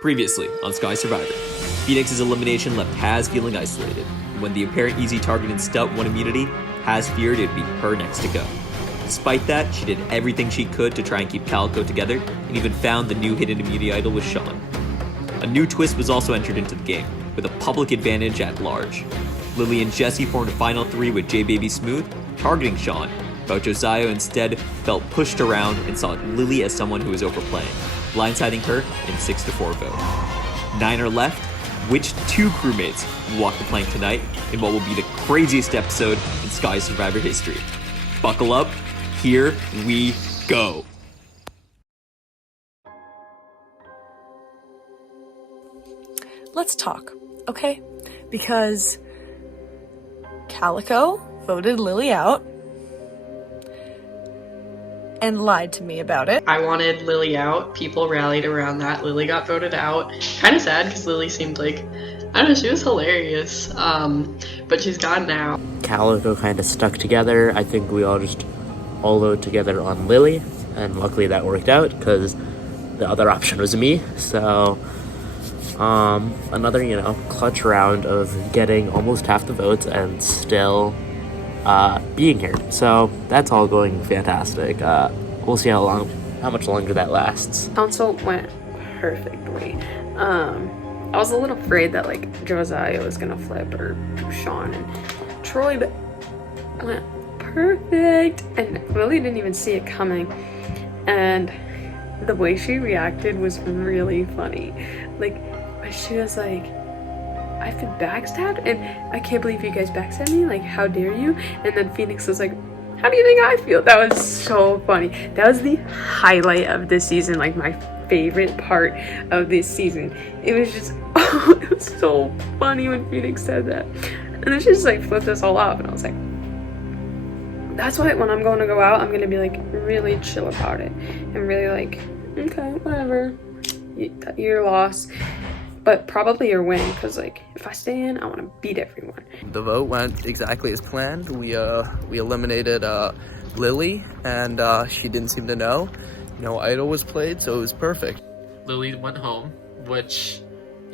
Previously on Scotty Survivor, Phoenix's elimination left Haz feeling isolated. When the apparent easy target and Stut won immunity, Haz feared it'd be her next to go. Despite that, she did everything she could to try and keep Calico together, and even found the new hidden immunity idol with Sean. A new twist was also entered into the game, with a public advantage at large. Lily and Jesse formed a final three with J-Baby Smooth, targeting Sean, but Josiah instead felt pushed around and saw Lily as someone who was overplaying, blindsiding her in 6-4 vote. 9 are left. Which two crewmates will walk the plank tonight in what will be the craziest episode in Scotty Survivor history? Buckle up, here we go. Let's talk, okay? Because Calico voted Lily out and lied to me about it. I wanted Lily out. People rallied around that. Lily got voted out. Kind of sad because Lily seemed like, I don't know, she was hilarious. But she's gone now. Calico kind of stuck together. I think we all voted together on Lily, and luckily that worked out because the other option was me. So another, clutch round of getting almost half the votes and still being here. So that's all going fantastic. We'll see how much longer that lasts. Council went perfectly. I was a little afraid that Josiah was gonna flip or Sean and Troy, but it went perfect. And Lily didn't even see it coming. And the way she reacted was really funny. She was like, I've been backstabbed and I can't believe you guys backstabbed me, how dare you? And then Phoenix was like, how do you think I feel? That was so funny. That was the highlight of this season, my favorite part of this season. It was just, it was so funny when Phoenix said that. And then she just flipped us all off, and I was like, that's why when I'm going to go out, I'm going to be really chill about it. And really okay, whatever, your loss. But probably your win, because if I stay in, I want to beat everyone. The vote went exactly as planned. We eliminated Lily, and she didn't seem to know. No idol was played, so it was perfect. Lily went home, which,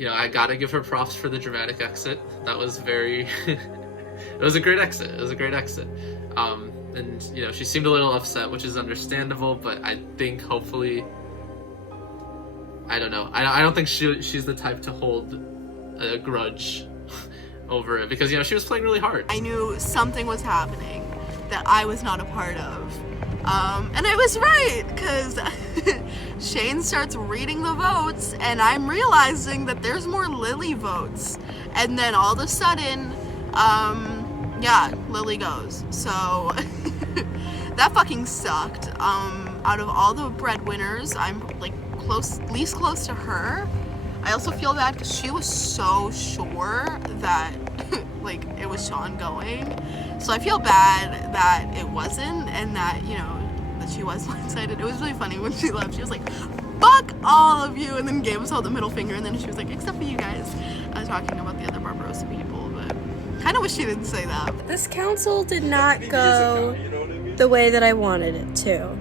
I gotta give her props for the dramatic exit. That was very, it was a great exit. It was a great exit. And, she seemed a little upset, which is understandable, but I think hopefully, I don't know. I don't think she's the type to hold a grudge over it, because, she was playing really hard. I knew something was happening that I was not a part of. And I was right, because Shane starts reading the votes, and I'm realizing that there's more Lily votes. And then all of a sudden, Lily goes. So that fucking sucked. Out of all the breadwinners, I'm least close to her. I also feel bad because she was so sure that it was Sean going. So I feel bad that it wasn't, and that that she was blindsided. It was really funny when she left. She was like, fuck all of you, and then gave us all the middle finger, and then she was like, except for you guys, talking about the other Barbarossa people. But kind of wish she didn't say that. This council did not go the way that I wanted it to.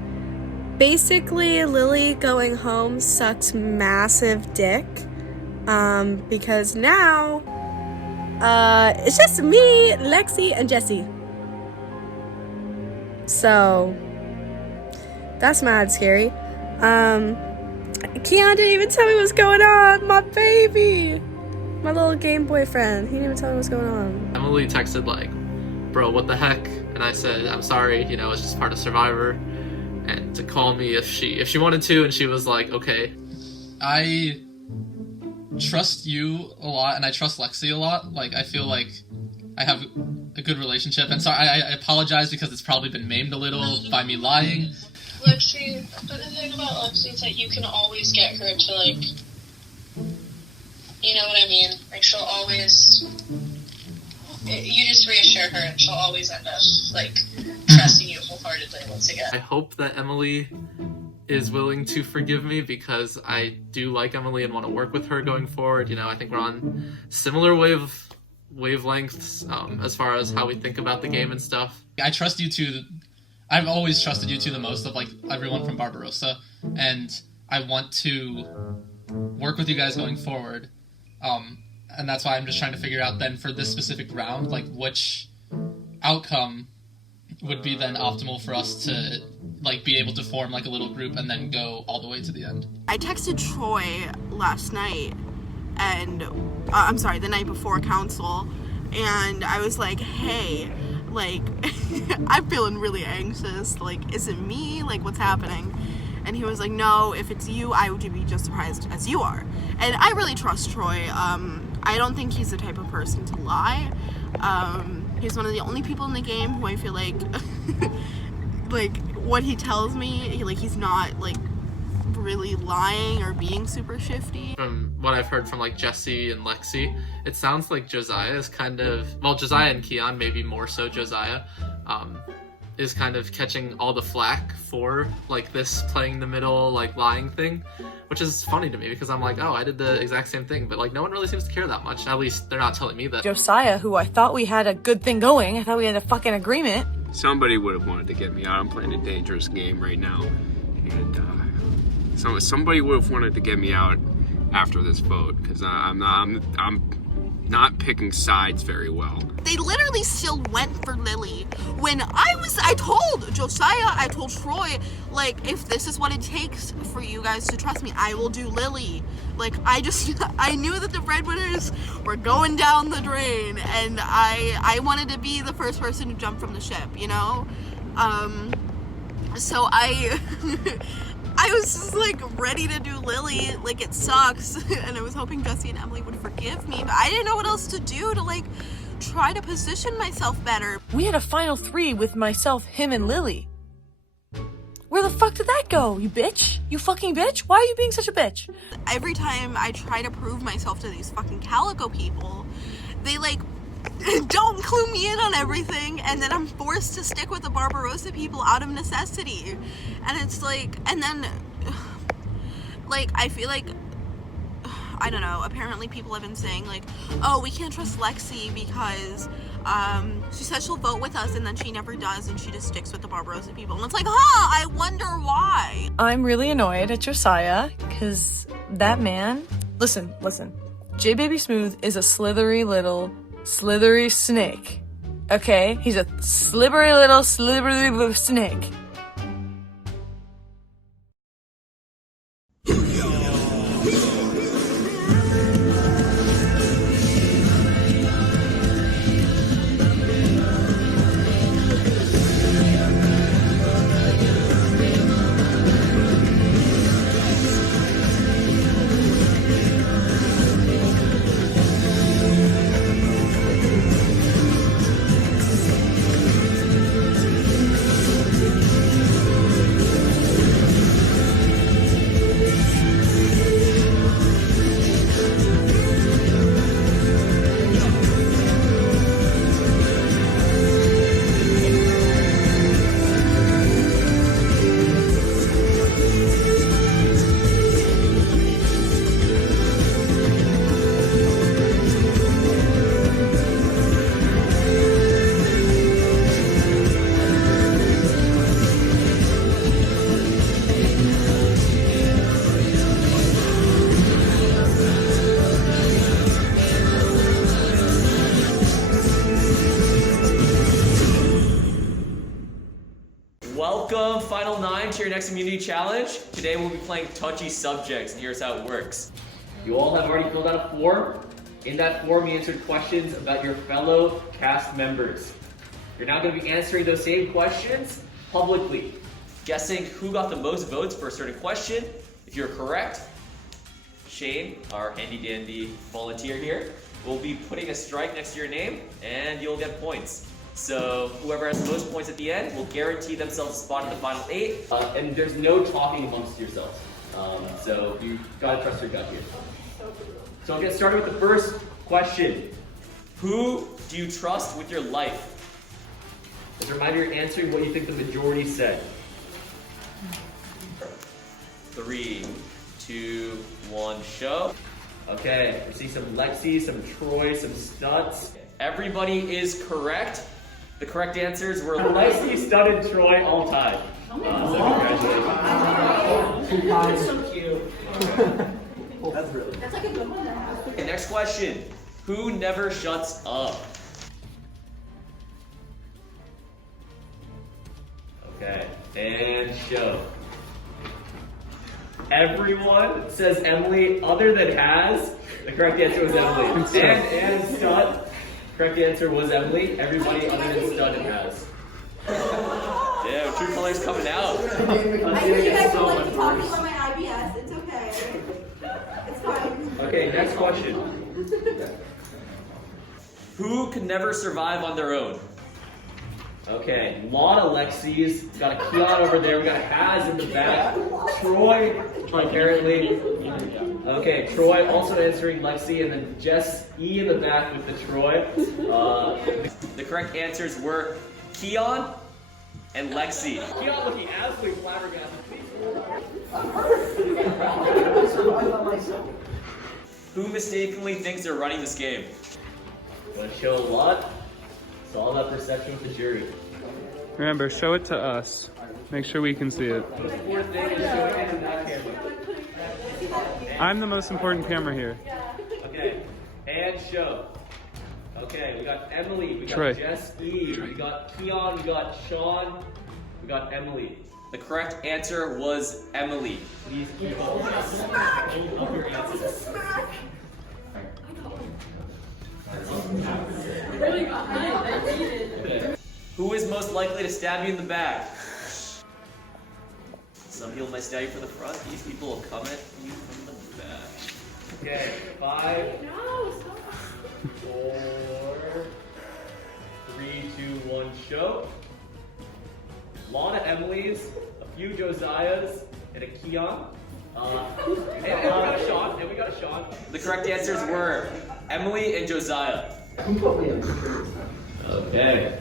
Basically, Lily going home sucked massive dick, because now, it's just me, Lexi, and Jesse. So, that's mad scary. Keon didn't even tell me what's going on, my baby! My little game boyfriend, he didn't even tell me what's going on. Emily texted bro, what the heck? And I said, I'm sorry, it's just part of Survivor. And to call me if she wanted to, and she was like, okay. I trust you a lot, and I trust Lexi a lot. I feel like I have a good relationship, and so I apologize because it's probably been maimed a little by me lying. Lexi, but the thing about Lexi is that you can always get her to you know what I mean? She'll always, you just reassure her, and she'll always end up trusting you wholeheartedly once again. I hope that Emily is willing to forgive me, because I do like Emily and want to work with her going forward. I think we're on similar wavelengths as far as how we think about the game and stuff. I trust you two. I've always trusted you two the most of everyone from Barbarossa, and I want to work with you guys going forward. And that's why I'm just trying to figure out then for this specific round, like which outcome would be then optimal for us to like be able to form like a little group and then go all the way to the end. I texted Troy last night, and I'm sorry, the night before council, and I was like, hey, like, I'm feeling really anxious, like, is it me, like, what's happening? And he was like, no, if it's you, I would be just surprised as you are. And I really trust Troy. I don't think he's the type of person to lie. He's one of the only people in the game who I feel like, like, what he tells me, like, he's not, like, really lying or being super shifty. From what I've heard from like Jesse and Lexi, it sounds like Josiah is kind of, well, Josiah and Keon, maybe more so Josiah, is kind of catching all the flack for like this playing the middle, like lying thing, which is funny to me because I'm like, oh, I did the exact same thing, but like no one really seems to care that much. At least they're not telling me that. Josiah, who I thought we had a good thing going, I thought we had a fucking agreement. Somebody would have wanted to get me out. I'm playing a dangerous game right now, and somebody would have wanted to get me out after this vote because I'm not picking sides very well. They literally still went for Lily when I told Josiah, I told Troy, like, if this is what it takes for you guys to trust me, I will do Lily. Like, I knew that the breadwinners were going down the drain, and I wanted to be the first person to jump from the ship, you know? So I was just like ready to do Lily, like it sucks, and I was hoping Jesse and Emily would forgive me, but I didn't know what else to do to like try to position myself better. We had a final 3 with myself, him, and Lily. Where the fuck did that go, you bitch? You fucking bitch? Why are you being such a bitch? Every time I try to prove myself to these fucking Calico people, they like don't clue me in on everything, and then I'm forced to stick with the Barbarossa people out of necessity. And it's like, and then like I feel like, I don't know, apparently people have been saying like, oh, we can't trust Lexi because she says she'll vote with us and then she never does and she just sticks with the Barbarossa people. And it's like, I wonder why. I'm really annoyed at Josiah because that man, listen, J Baby Smooth is a slithery snake, okay? He's a slippery little snake. Welcome, Final 9, to your next immunity challenge. Today we'll be playing touchy subjects, and here's how it works. You all have already filled out a form. In that form, you answered questions about your fellow cast members. You're now going to be answering those same questions publicly, guessing who got the most votes for a certain question. If you're correct, Shane, our handy-dandy volunteer here, will be putting a strike next to your name, and you'll get points. So whoever has the most points at the end will guarantee themselves a spot in the final 8. And there's no talking amongst yourselves. So you gotta trust your gut here. So I'll get started with the first question. Who do you trust with your life? As a reminder, you're answering what you think the majority said. 3, 2, 1, show. Okay, we're seeing some Lexi, some Troy, some Studs. Everybody is correct. The correct answers were Lexi, Stud, and Troy all tied. So congratulations. So cute. Okay, next question. Who never shuts up? Okay, and show. Everyone says Emily other than Has. The correct answer was Emily. And Stud. Correct answer was Emily. Everybody other than Stud and Has. Damn, true colors coming out. I know you guys don't like to talk about my IBS. It's okay. It's fine. Okay, next question. Who could never survive on their own? Okay, a lot of Lexi's. Got a Keon over there. We got Has in the back. Troy, apparently. Okay, Troy also answering Lexi, and then Jess E in the back with the Troy. The correct answers were Keon and Lexi. Keon looking absolutely flabbergasted. Who mistakenly thinks they're running this game? Want to show a lot? It's all about perception with the jury. Remember, show it to us. Make sure we can see it. I'm the most important camera here. Okay, and show. Okay, we got Emily, we got Troy. Jess E, we got Keon, we got Sean, we got Emily. The correct answer was Emily. Please keep up your answers. Okay. Who is most likely to stab you in the back? Some people might stab you from the front. These people will come at you from the back. Okay, 5, 4, 3, 2, 1, show. A lot of Emily's, a few Josiah's, and a Keon. And we got a Sean. And we got a Sean. The correct answers were Emily and Josiah. Okay.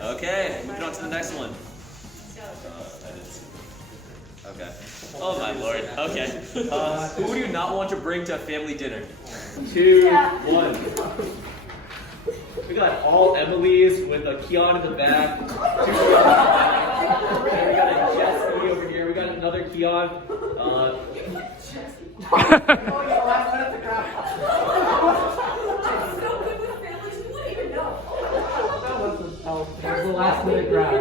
Okay, moving on to the next one. Okay. Oh my lord. Okay. Who do you not want to bring to a family dinner? 2, 1. We got all Emily's with a Keon in the back. And we got a Jess E over here. We got another Keon. That was the last minute grab.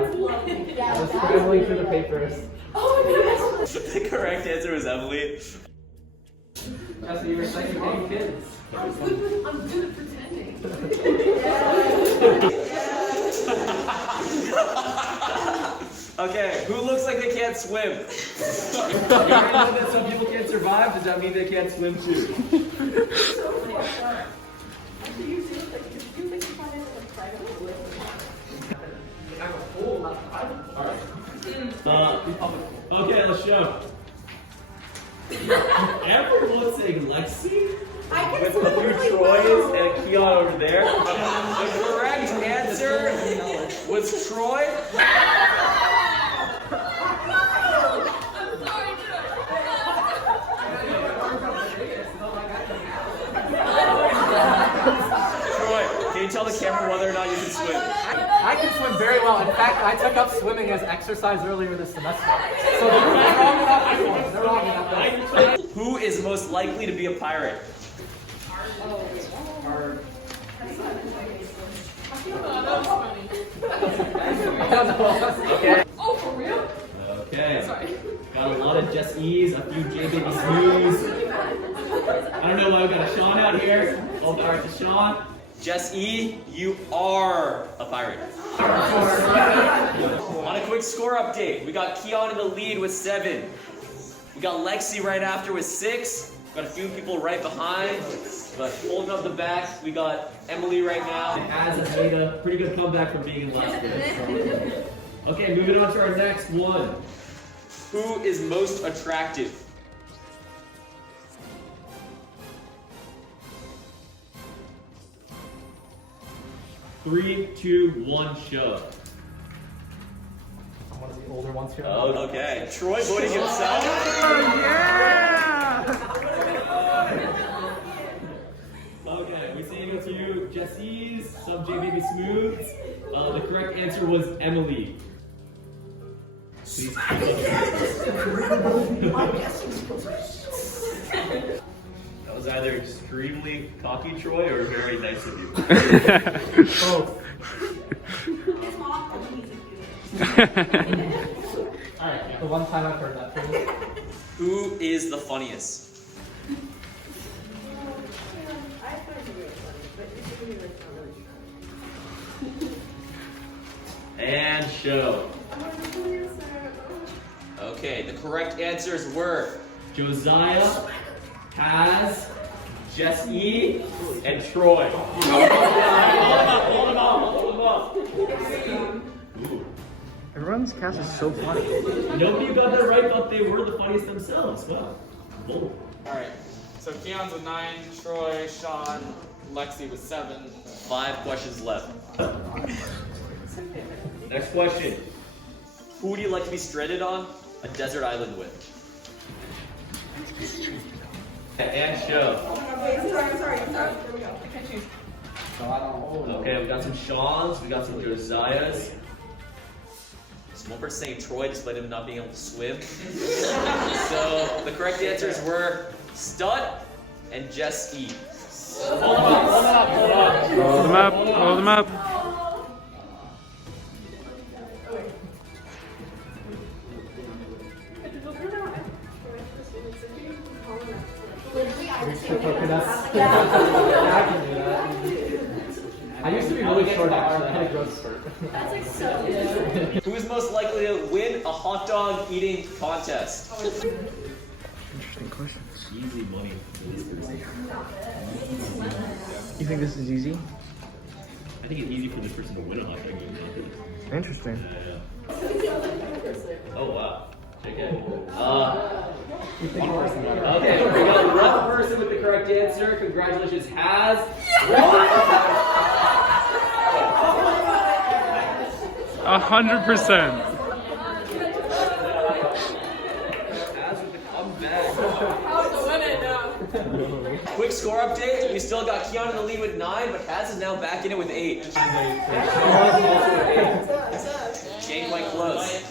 I was scrambling through the papers. The correct answer was Emily. Jesse, you were second kids. I'm good at pretending. Okay, who looks like they can't swim? You already know that some people can't survive. Does that mean they can't swim too? Okay, let's show. Everyone saying Lexi? With a few Troys and a Keon over there. The correct answer was Troy. Troy, can you tell the camera whether or not you can swim? I can swim very well. In fact, I took up swimming as exercise earlier this semester. So they're wrong about everyone. They're wrong about that. Who is most likely to be a pirate? Okay. Oh, for real? Okay. Sorry. Got a lot of Just E's, a few J Baby Smooths. I don't know why we got a Sean out here. All power to Sean. Just E, you are a pirate. On a quick score update, we got Keon in the lead with 7. We got Lexi right after with 6. Got a few people right behind. But holding up the back, we got Emily right now. And Az has made a pretty good comeback from being in last place. Okay, moving on to our next one. Who is most attractive? Three, 2, 1, show. One of the older ones here. Oh, okay. Troy voting himself. Oh, yeah! Okay, we see you to Jesse's. Sub J Baby Smooths. The correct answer was Emily. Please. That was either extremely cocky, Troy, or very nice of you. Both. Alright, the one time I've heard that from you. Who is the funniest? And show. Okay, the correct answers were Josiah, Kaz, Jess E, and Troy. Hold them up. Ooh. Everyone's cast is so funny. Nobody got that right, but they were the funniest themselves. Wow. Cool. Alright, so Keon's with 9, Troy, Sean, Lexi with 7. 5 questions left. Next question. Who would you like to be stranded on a desert island with? And show. Sorry. Here we go. I can't choose. Okay, we got some Sean's, we got some Josiah's. So one person saying Troy despite him not being able to swim. So the correct answers were Stud and Jess E. Hold them up. I used to be really short actually. I had a growth spurt. That's like so good. Who is most likely to win a hot dog eating contest? Interesting question. Easy money for this person. You think this is easy? I think it's easy for this person to win a hot dog eating contest. Interesting. Oh wow. JK. One person got it. Okay, we got one person with the correct answer. Congratulations, Has. 100%. Has with the comeback. Quick score update. We still got Keon in the lead with 9, but Has is now back in it with 8. Getting quite close.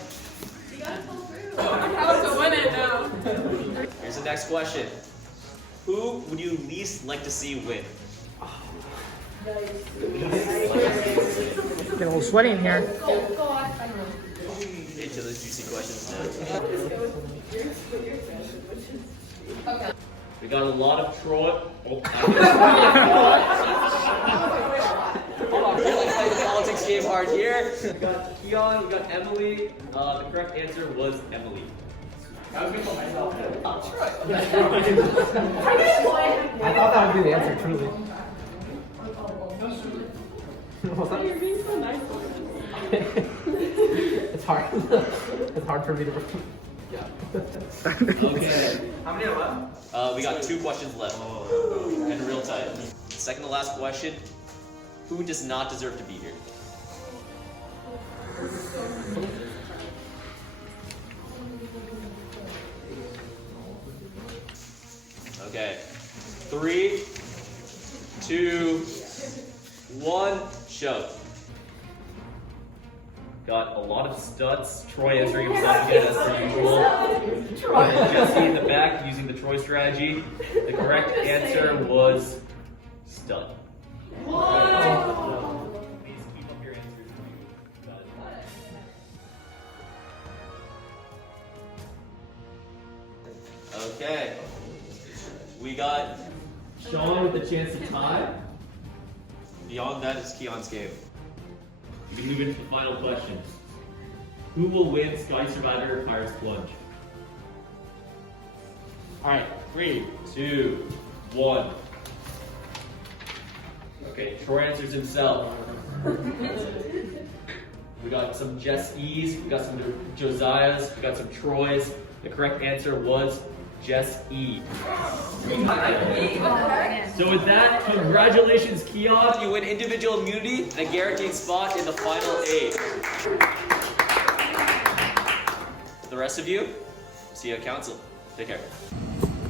Here's the next question. Who would you least like to see win? Getting a little sweaty in here. Into the juicy questions now. We got a lot of Troy. Hold on, really play the politics game hard here. We got Keon, we got Emily. The correct answer was Emily. I was gonna put myself in. Troy. I thought that would be the answer, truly. You're being so nice. It's hard. It's hard for me to. Yeah. Okay. How many are left? We got 2 questions left. And real tight. Second to last question. Who does not deserve to be here? Okay. 3, 2, 1, show. Got a lot of studs. Troy answering himself again as per usual. Jesse in the back using the Troy strategy. The correct answer was stud. Please keep up your answers. Got it. Okay. We got Sean with the chance to tie. beyond that is Keon's game. We can move into the final questions. Who will win Scotty Survivor or Pirates Plunge? Alright, 3, 2, 1. Okay, Troy answers himself. We got some Jess E's, we got some Josiah's, we got some Troy's. The correct answer was Jess E. So with that, congratulations, Keon. You win individual immunity and a guaranteed spot in the final 8. The rest of you, see you at council. Take care.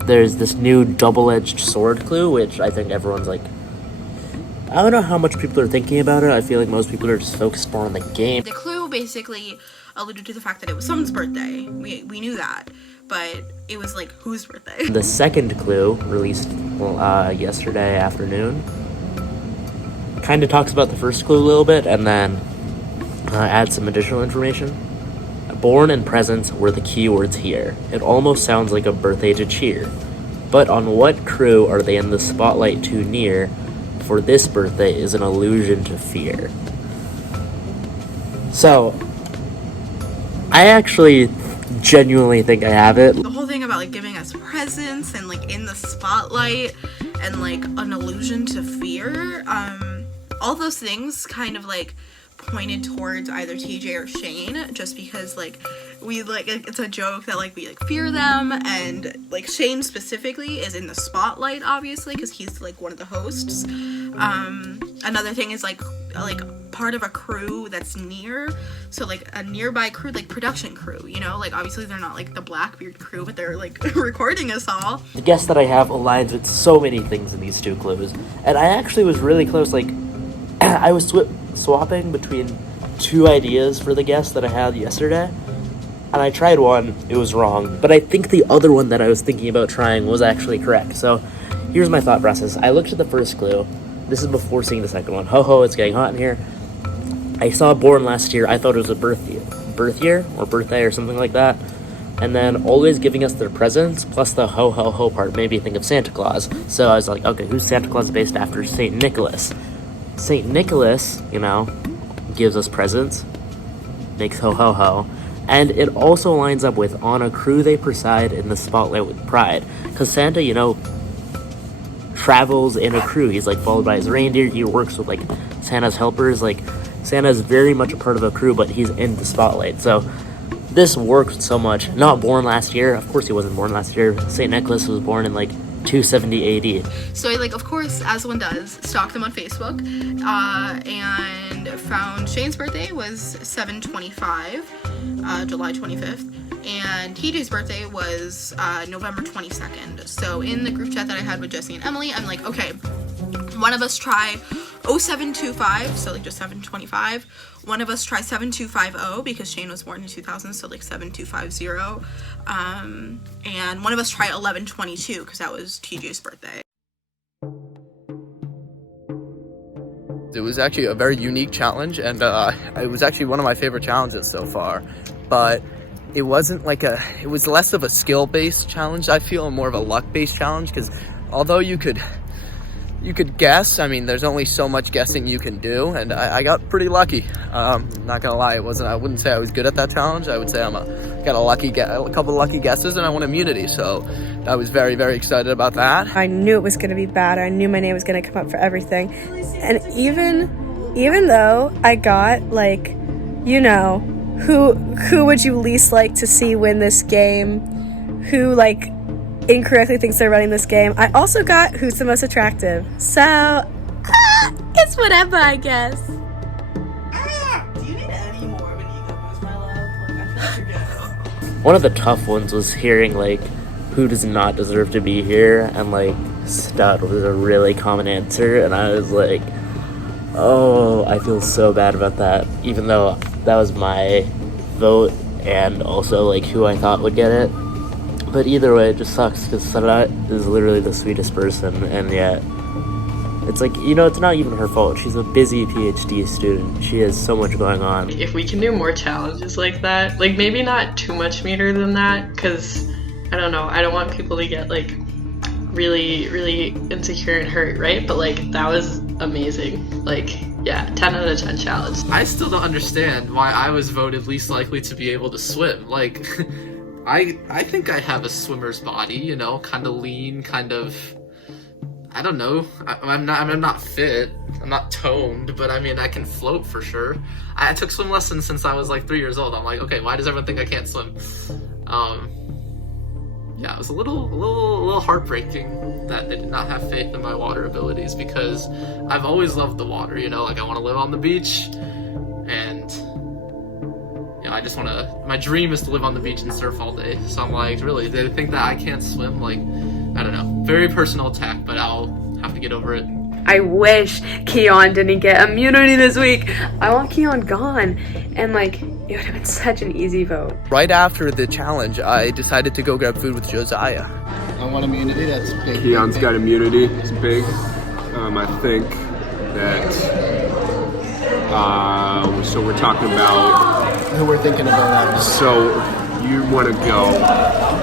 There's this new double-edged sword clue, which I think everyone's like I don't know how much people are thinking about it. I feel like most people are just focused more on the game. The clue basically alluded to the fact that it was someone's birthday. We knew that, but it was like whose birthday? The second clue, released yesterday afternoon, kind of talks about the first clue a little bit and then adds some additional information. Born and presents were the keywords here. It almost sounds like a birthday to cheer. But on what crew are they in the spotlight too near? For this birthday is an allusion to fear. So, I actually genuinely think I have it. The whole thing about like giving us presents and like in the spotlight and like an allusion to fear, all those things kind of like pointed towards either TJ or Shane, just because like we like it's a joke that like we like fear them, and like Shane specifically is in the spotlight obviously because he's like one of the hosts. Another thing is like part of a crew that's near, so like a nearby crew, like production crew, you know, like obviously they're not like the Blackbeard crew, but they're like recording us all. The guess that I have aligns with so many things in these two clues, and I actually was really close. Like I was swapping between two ideas for the guess that I had yesterday, and I tried one, it was wrong, but I think the other one that I was thinking about trying was actually correct. So here's my thought process. I looked at the first clue. This is before seeing the second one. Ho ho, it's getting hot in here. I saw born last year. I thought it was a birth year or birthday or something like that. And then always giving us their presents, plus the ho ho ho part made me think of Santa Claus. So I was like, okay, who's Santa Claus based after? St. Nicholas. St. Nicholas, you know, gives us presents, makes ho ho ho, and it also lines up with on a crew they preside in the spotlight with pride, because Santa, you know, travels in a crew. He's like followed by his reindeer. He works with like Santa's helpers. Like Santa's very much a part of a crew, but he's in the spotlight. So this worked so much. Not born last year. Of course he wasn't born last year. St. Nicholas was born in like 270 AD. So I like, of course, as one does, stalked them on Facebook, and found Shane's birthday was 7/25, July 25th, and TJ's birthday was November 22nd. So in the group chat that I had with Jesse and Emily, I'm like, okay, one of us try 0725, so like just 7/25. One of us try 7250 because Shane was born in 2000, so like 7250. And one of us try 1122 because that was TJ's birthday. It was actually a very unique challenge, and it was actually one of my favorite challenges so far. But it wasn't like it was less of a skill-based challenge, I feel, and more of a luck-based challenge, because although you could guess, I mean, there's only so much guessing you can do, and I got pretty lucky. Not gonna lie, I wouldn't say I was good at that challenge. I would say got a couple of lucky guesses, and I won immunity, so I was very, very excited about that. I knew it was going to be bad. I knew my name was going to come up for everything. And even though I got, like, you know, who would you least like to see win this game? Who, like, incorrectly thinks they're running this game? I also got who's the most attractive. So, it's whatever, I guess. One of the tough ones was hearing, like, who does not deserve to be here, and, like, stud was a really common answer, and I was like, oh, I feel so bad about that, even though that was my vote, and also, like, who I thought would get it. But either way, it just sucks, because Sada is literally the sweetest person, and yet, it's like, you know, it's not even her fault. She's a busy PhD student. She has so much going on. If we can do more challenges like that, like maybe not too much meaner than that, because I don't know, I don't want people to get like really, really insecure and hurt, right? But like that was amazing. Like, yeah, 10 out of 10 challenge. I still don't understand why I was voted least likely to be able to swim. Like, I think I have a swimmer's body, you know, kind of lean, kind of, I don't know. I'm not fit. I'm not toned, but I mean, I can float for sure. I took swim lessons since I was like 3 years old. I'm like, okay, why does everyone think I can't swim? Yeah, it was a little heartbreaking that they did not have faith in my water abilities, because I've always loved the water, you know, like I want to live on the beach, and you know, I just want to, my dream is to live on the beach and surf all day. So I'm like, really, they think that I can't swim? Like, I don't know, very personal attack, but I'll have to get over it. I wish Keon didn't get immunity this week. I want Keon gone. And like, it would have been such an easy vote. Right after the challenge, I decided to go grab food with Josiah. I want immunity, that's big. Keon's got immunity, it's big. I think that, so we're talking about... Who we're thinking about that. So, you want to go...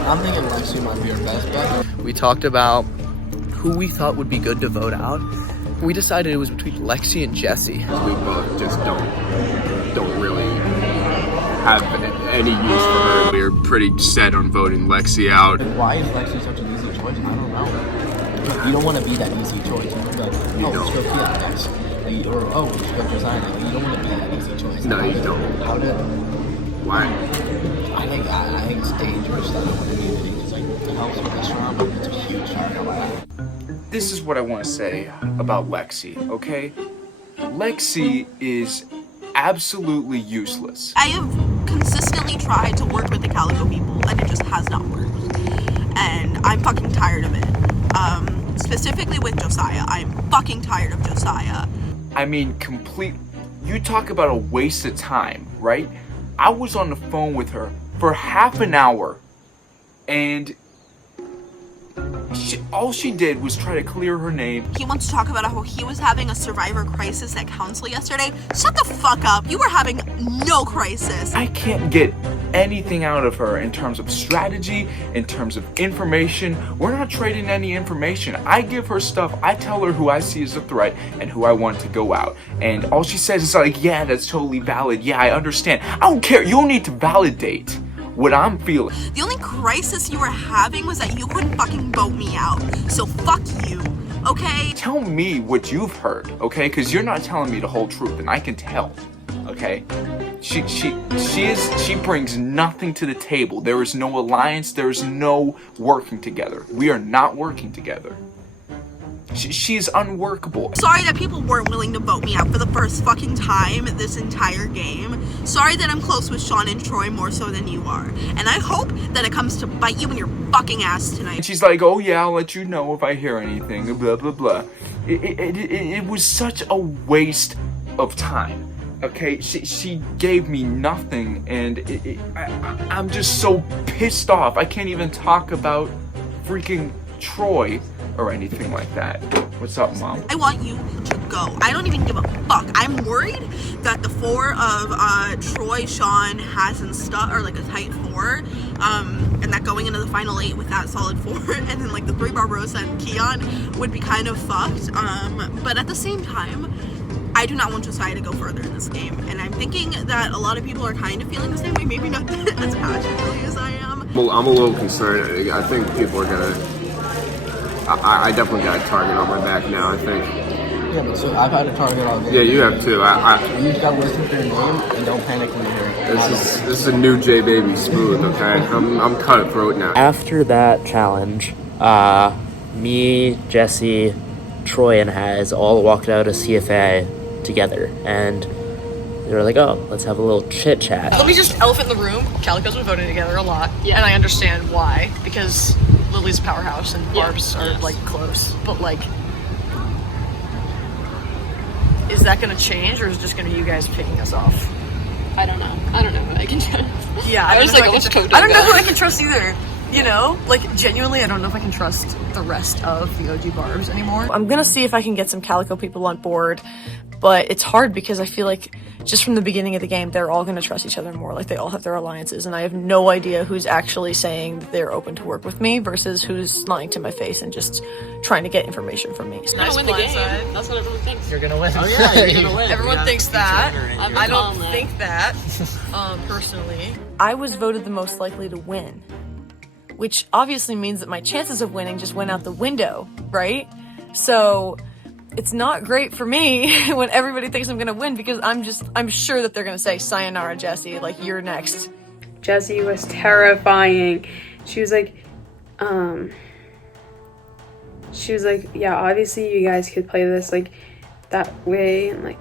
I'm thinking Lexi might be our best bet. We talked about who we thought would be good to vote out. We decided it was between Lexi and Jesse. We both just don't really have any use for her. We're pretty set on voting Lexi out. Why is Lexi such an easy choice? I don't know. You don't want to be that easy choice. You go, let's go Keon, guys. Or, let's go Josiah. You don't want to be that easy choice. No, you don't. Why? I think it's dangerous that immunity because it helps with this round, but it's a huge round. This is what I want to say about Lexi, okay? Lexi is absolutely useless. I have consistently tried to work with the Calico people, and it just has not worked. And I'm fucking tired of it. Specifically with Josiah. I'm fucking tired of Josiah. I mean, you talk about a waste of time, right? I was on the phone with her for half an hour, and all she did was try to clear her name. He wants to talk about how he was having a survivor crisis at council yesterday. Shut the fuck up. You were having no crisis. I can't get anything out of her in terms of strategy, in terms of information. We're not trading any information. I give her stuff. I tell her who I see as a threat and who I want to go out. And all she says is like, yeah, that's totally valid. Yeah, I understand. I don't care. You don't need to validate what I'm feeling. The only crisis you were having was that you couldn't fucking vote me out. So fuck you, okay? Tell me what you've heard, okay? Because you're not telling me the whole truth, and I can tell, okay? She brings nothing to the table. There is no alliance. There is no working together. We are not working together. She's unworkable. Sorry that people weren't willing to vote me out for the first fucking time this entire game. Sorry that I'm close with Sean and Troy more so than you are. And I hope that it comes to bite you in your fucking ass tonight. And she's like, oh yeah, I'll let you know if I hear anything, blah, blah, blah. It was such a waste of time. Okay, she gave me nothing, and I'm just so pissed off. I can't even talk about freaking Troy or anything like that. What's up, Mom? I want you to go. I don't even give a fuck. I'm worried that the four of Troy, Sean, Haas, and Stutt are like a tight four, and that going into the final 8 with that solid 4, and then like the 3 Barbarossa and Keon would be kind of fucked. But at the same time, I do not want Josiah to go further in this game, and I'm thinking that a lot of people are kind of feeling the same way, maybe not as passionately as I am. Well, I'm a little concerned. I think people are gonna... I definitely got a target on my back now, I think. Yeah, but so I've had a target on me. Yeah, you have too. You just gotta listen to your name and don't panic when you hear it. This is a new J Baby Smooth, okay? I'm cutthroat now. After that challenge, me, Jesse, Troy, and Haz all walked out of CFA together, and they were like, oh, let's have a little chit chat. Let me just elephant in the room. Calico's been voting together a lot, and I understand why, because Lily's a powerhouse and Barb's are like close, but like, is that gonna change, or is it just gonna be you guys picking us off? I don't know who I can trust. Yeah, I don't know who I can trust either. You know, like genuinely, I don't know if I can trust the rest of the OG Barbs anymore. I'm gonna see if I can get some Calico people on board, but it's hard because I feel like just from the beginning of the game, they're all gonna trust each other more. Like they all have their alliances, and I have no idea who's actually saying that they're open to work with me versus who's lying to my face and just trying to get information from me. You're gonna win the game. That's what everyone thinks. You're gonna win. Oh yeah, you're gonna win. Everyone thinks that. I don't calling think that, personally. I was voted the most likely to win, which obviously means that my chances of winning just went out the window, right? So it's not great for me when everybody thinks I'm gonna win, because I'm sure that they're gonna say, sayonara, Jesse, like, you're next. Jessie was terrifying. She was like, yeah, obviously you guys could play this like that way, and like,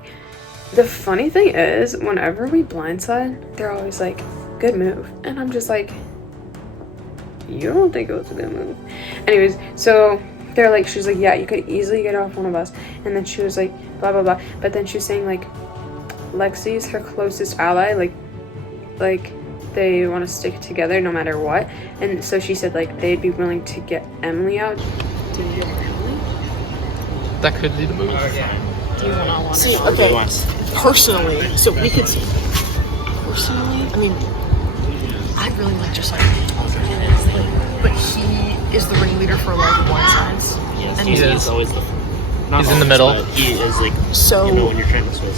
the funny thing is, whenever we blindside, they're always like, good move, and I'm just like, you don't think it was a good move. Anyways, so they're like, she's like, yeah, you could easily get off one of us. And then she was like, blah, blah, blah. But then she was saying, like, Lexi's her closest ally, like they want to stick together no matter what. And so she said, like, they'd be willing to get Emily out. Do you get Emily? That could be the move. Do you want to See, okay, personally, so we could see. Personally, I mean, I really like Josiah. But he is the ringleader for a lot of the blindsides. Yes, and he's always the. He's in the middle. He is like, so, you know, when you're trying to switch.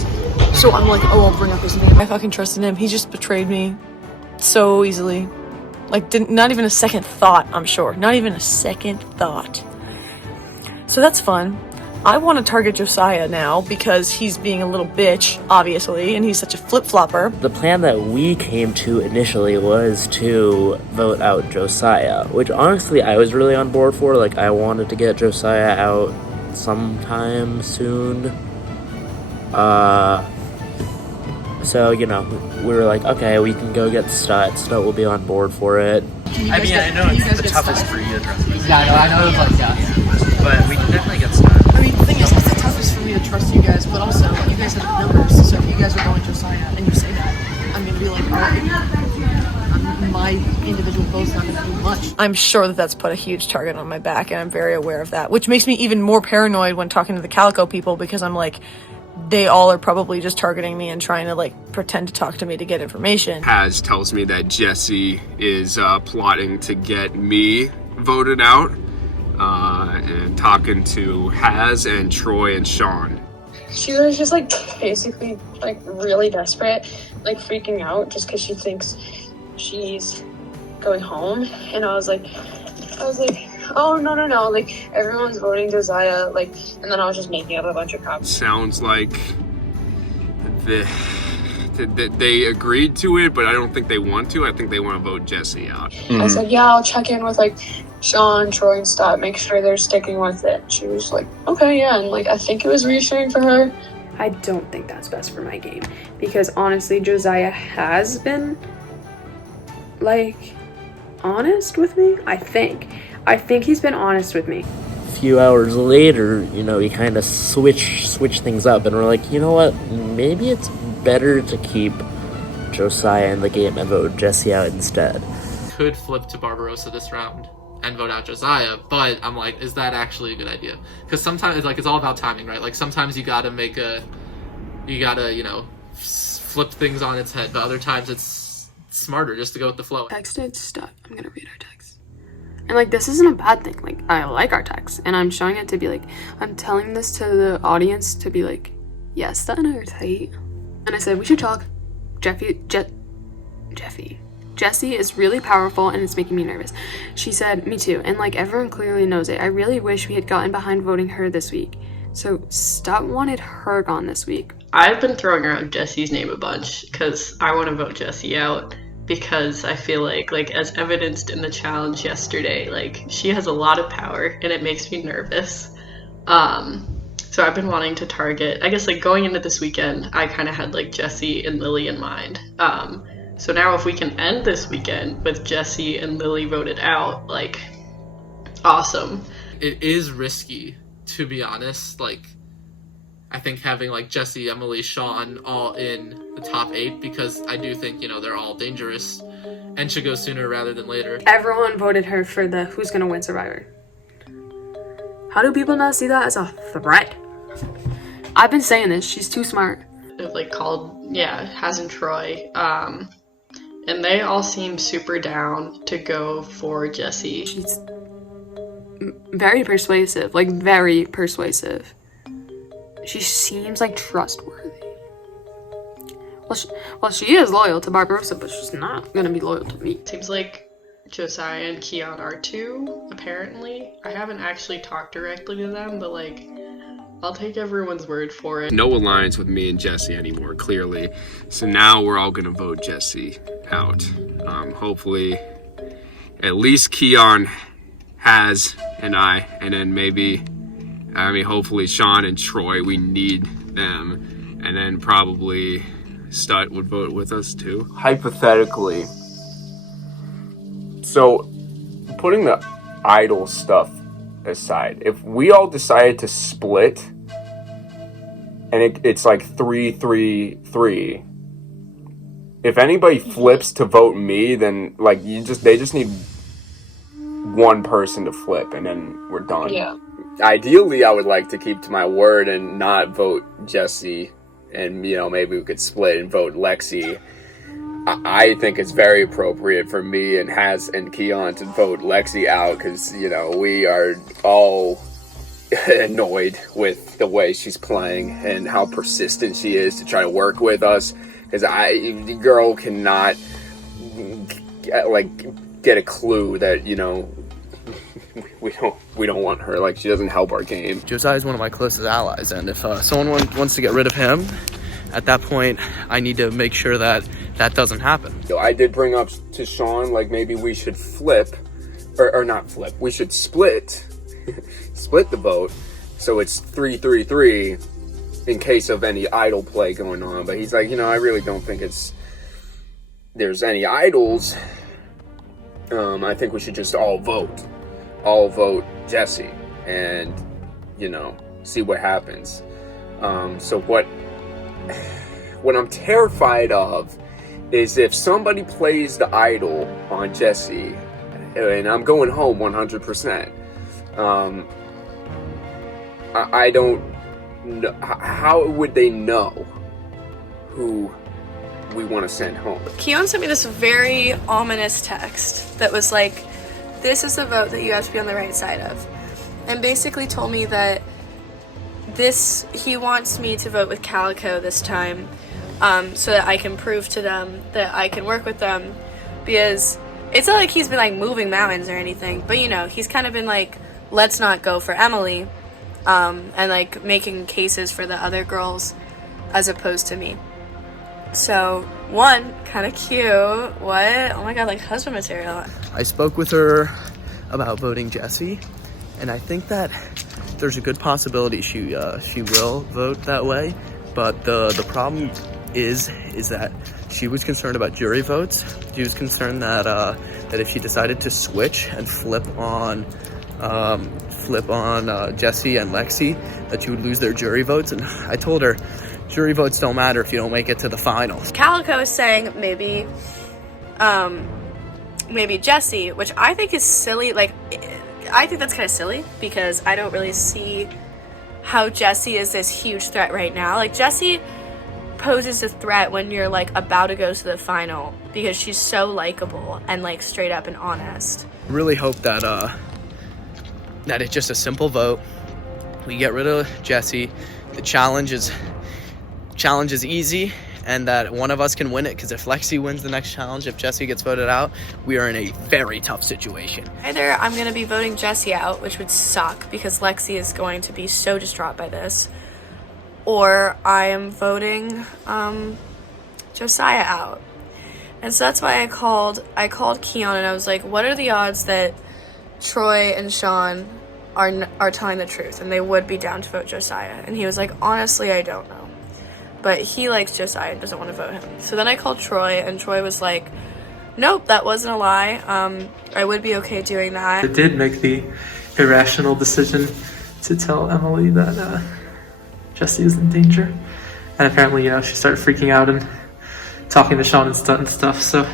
So I'm like, oh, I'll bring up his name. I fucking trusted him. He just betrayed me so easily. Like, not even a second thought, I'm sure. Not even a second thought. So that's fun. I want to target Josiah now because he's being a little bitch, obviously, and he's such a flip-flopper. The plan that we came to initially was to vote out Josiah, which honestly I was really on board for. Like, I wanted to get Josiah out sometime soon. So, you know, we were like, okay, we can go get Stut. Stut will be on board for it. I mean, I know it's the toughest for you to trust me. Yeah, I know it was like, yeah. But we can definitely get Stut. I mean, the thing is, it's the toughest for me to trust you guys, but also, you guys have numbers, so if you guys are going Josiah and you say that, I'm gonna be like, alright, my individual vote's not gonna do much. I'm sure that that's put a huge target on my back, and I'm very aware of that, which makes me even more paranoid when talking to the Calico people, because I'm like, they all are probably just targeting me and trying to, like, pretend to talk to me to get information. Haz tells me that Jesse is plotting to get me voted out, and talking to Haz and Troy and Sean. She was just, like, basically, like, really desperate, like, freaking out just because she thinks she's going home. And I was like, oh, no, like, everyone's voting Josiah, like, and then I was just making up a bunch of crap. Sounds like they agreed to it, but I don't think they want to. I think they want to vote Jesse out. I said, yeah, I'll check in with, like, Sean, Troy, and Stott, make sure they're sticking with it. She was like, okay, yeah, and, like, I think it was reassuring for her. I don't think that's best for my game, because honestly, Josiah has been, like, honest with me, I think he's been honest with me. A few hours later, you know, we kind of switch things up, and we're like, you know what, maybe it's better to keep Josiah in the game and vote Jesse out instead. Could flip to Barbarossa this round and vote out Josiah, but I'm like, is that actually a good idea? Because sometimes, like, it's all about timing, right? Like, sometimes you gotta, you know, flip things on its head, but other times it's smarter just to go with the flow. Texted Stott. I'm gonna read our text. And, like, this isn't a bad thing. Like, I like our text, and I'm showing it to be like, I'm telling this to the audience to be like, yes, Stott and I are tight. And I said, we should talk. Jesse is really powerful and it's making me nervous. She said, me too, and, like, everyone clearly knows it. I really wish we had gotten behind voting her this week. So Stott wanted her gone this week. I've been throwing around Jesse's name a bunch because I want to vote Jesse out, because I feel like as evidenced in the challenge yesterday, like, she has a lot of power and it makes me nervous. So I've been wanting to target, I guess, like, going into this weekend, I kind of had, like, Jesse and Lily in mind. So now if we can end this weekend with Jesse and Lily voted out, like, awesome. It is risky, to be honest. Like, I think having, like, Jesse, Emily, Sean all in the top 8, because I do think, you know, they're all dangerous and should go sooner rather than later. Everyone voted her for the Who's Gonna Win Survivor. How do people not see that as a threat? I've been saying this, she's too smart. They've, like, called, Haz and Troy, and they all seem super down to go for Jesse. She's very persuasive, like, very persuasive. She seems, like, trustworthy. Well, she is loyal to Barbarossa, but she's not gonna be loyal to me. Seems like Josiah and Keon are too, apparently. I haven't actually talked directly to them, but, like, I'll take everyone's word for it. No alliance with me and Jesse anymore, clearly. So now we're all gonna vote Jesse out. Hopefully, at least Keon, Haz, and I, and then hopefully Sean and Troy, we need them. And then probably Stut would vote with us too. Hypothetically, so putting the idol stuff aside, if we all decided to split and it's like 3-3-3, if anybody flips to vote me, then like they just need one person to flip and then we're done. Yeah. Ideally, I would like to keep to my word and not vote Jesse, and maybe we could split and vote Lexi. I think it's very appropriate for me and Keon to vote Lexi out because we are all annoyed with the way she's playing and how persistent she is to try to work with us. Because the girl cannot get a clue that we don't want her. Like, she doesn't help our game. Josiah is one of my closest allies, and if someone wants to get rid of him, at that point, I need to make sure that doesn't happen. I did bring up to Sean, like, maybe we should flip, or not flip, we should split the vote, so it's 3-3-3 in case of any idle play going on. But he's like, I really don't think there's any idols. I think we should just all vote Jesse, and see what happens. So what I'm terrified of is if somebody plays the idol on Jesse, and I'm going home 100%. I don't know. How would they know who we want to send home? Keon sent me this very ominous text that was like, this is the vote that you have to be on the right side of. And basically told me that he wants me to vote with Calico this time, so that I can prove to them that I can work with them, because it's not like he's been like moving mountains or anything, but he's kind of been like, let's not go for Emily, and like making cases for the other girls as opposed to me. So, one, kind of cute. What? Oh my god, like husband material. I spoke with her about voting Jesse, and I think that there's a good possibility she will vote that way. But the problem is that she was concerned about jury votes. She was concerned that if she decided to switch and flip on Jesse and Lexi, that she would lose their jury votes. And I told her, jury votes don't matter if you don't make it to the finals. Calico is saying maybe Jesse, which I think is silly. Like, I think that's kind of silly because I don't really see how Jesse is this huge threat right now. Like, Jesse poses a threat when you're like about to go to the final because she's so likable and like straight up and honest. Really hope that it's just a simple vote. We get rid of Jesse. The challenge is easy, and that one of us can win it, because if Lexi wins the next challenge, if Jesse gets voted out, we are in a very tough situation. Either I'm going to be voting Jesse out, which would suck because Lexi is going to be so distraught by this, or I am voting Josiah out. And so that's why I called Keon and I was like, what are the odds that Troy and Sean are telling the truth and they would be down to vote Josiah? And he was like, honestly, I don't know. But he likes Josiah and doesn't want to vote him. So then I called Troy, and Troy was like, nope, that wasn't a lie. I would be okay doing that. I did make the irrational decision to tell Emily that Jesse is in danger. And apparently, she started freaking out and talking to Sean and stuff. So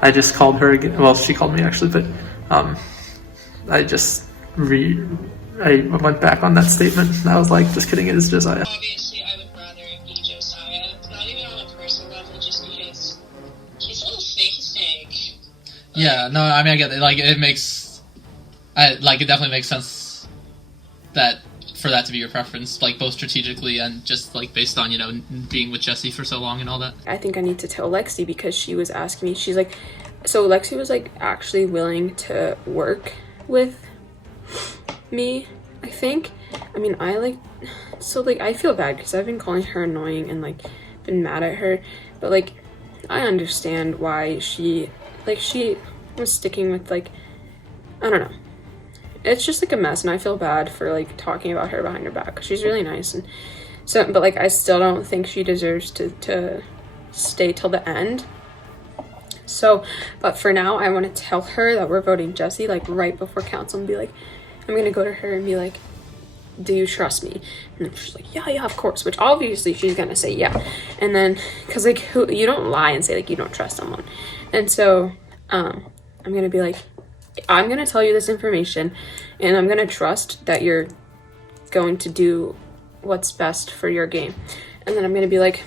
I just called her again. Well, she called me actually, but I just I went back on that statement. And I was like, just kidding, it is Josiah. Obviously, I would rather it be Josiah. Not even on a personal level, just because he's a little fake. Yeah, no, I mean, I get it. Like, it definitely makes sense for that to be your preference, like, both strategically and just, like, based on, being with Jesse for so long and all that. I think I need to tell Lexi, because she was asking me, she's like, so Lexi was, like, actually willing to work with me, I think. I mean, I feel bad because I've been calling her annoying and, like, been mad at her, but, like, I understand why she was sticking with, like, I don't know. It's just, like, a mess, and I feel bad for, like, talking about her behind her back, because she's really nice, and so, but, like, I still don't think she deserves to stay till the end. So, but for now, I want to tell her that we're voting Jesse, like, right before council, and be like, I'm gonna go to her and be like, do you trust me? And she's like, yeah, of course, which obviously she's gonna say yeah. And then, cause like, you don't lie and say like you don't trust someone. And so, I'm gonna be like, I'm gonna tell you this information and I'm gonna trust that you're going to do what's best for your game. And then I'm gonna be like,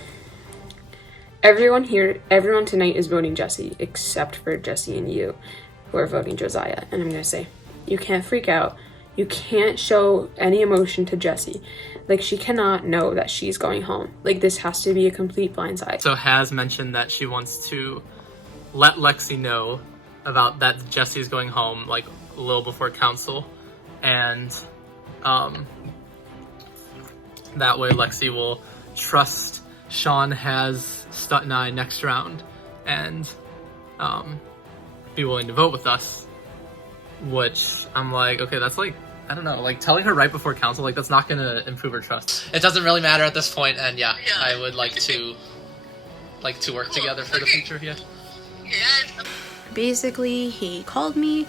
everyone tonight is voting Jesse, except for Jesse and you, who are voting Josiah. And I'm gonna say, you can't freak out. You can't show any emotion to Jessie. Like, she cannot know that she's going home. Like, this has to be a complete blindside. So has mentioned that she wants to let Lexi know about that Jesse's going home, like, a little before council. And that way Lexi will trust Sean has Stut and I next round and be willing to vote with us. Which I'm like, okay, that's like, I don't know, like telling her right before council, like that's not gonna improve her trust. It doesn't really matter at this point, and yeah. I would like to work together for the future. Yeah. Basically, he called me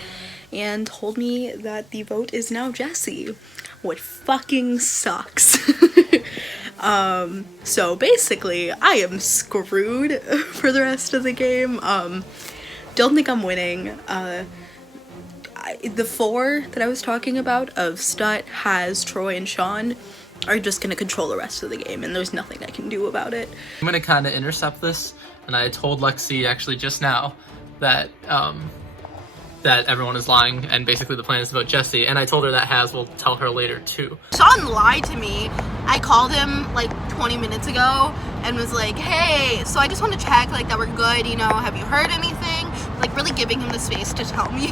and told me that the vote is now Jesse, which fucking sucks. So basically, I am screwed for the rest of the game. Don't think I'm winning. The four that I was talking about of Stut, Haz, Troy, and Sean are just gonna control the rest of the game, and there's nothing I can do about it. I'm gonna kind of intercept this, and I told Lexi actually just now that that everyone is lying, and basically the plan is to vote Jesse, and I told her that Haz will tell her later too. Sean lied to me. I called him like 20 minutes ago and was like, hey, so I just want to check like that we're good, you know, have you heard anything? Like really giving him the space to tell me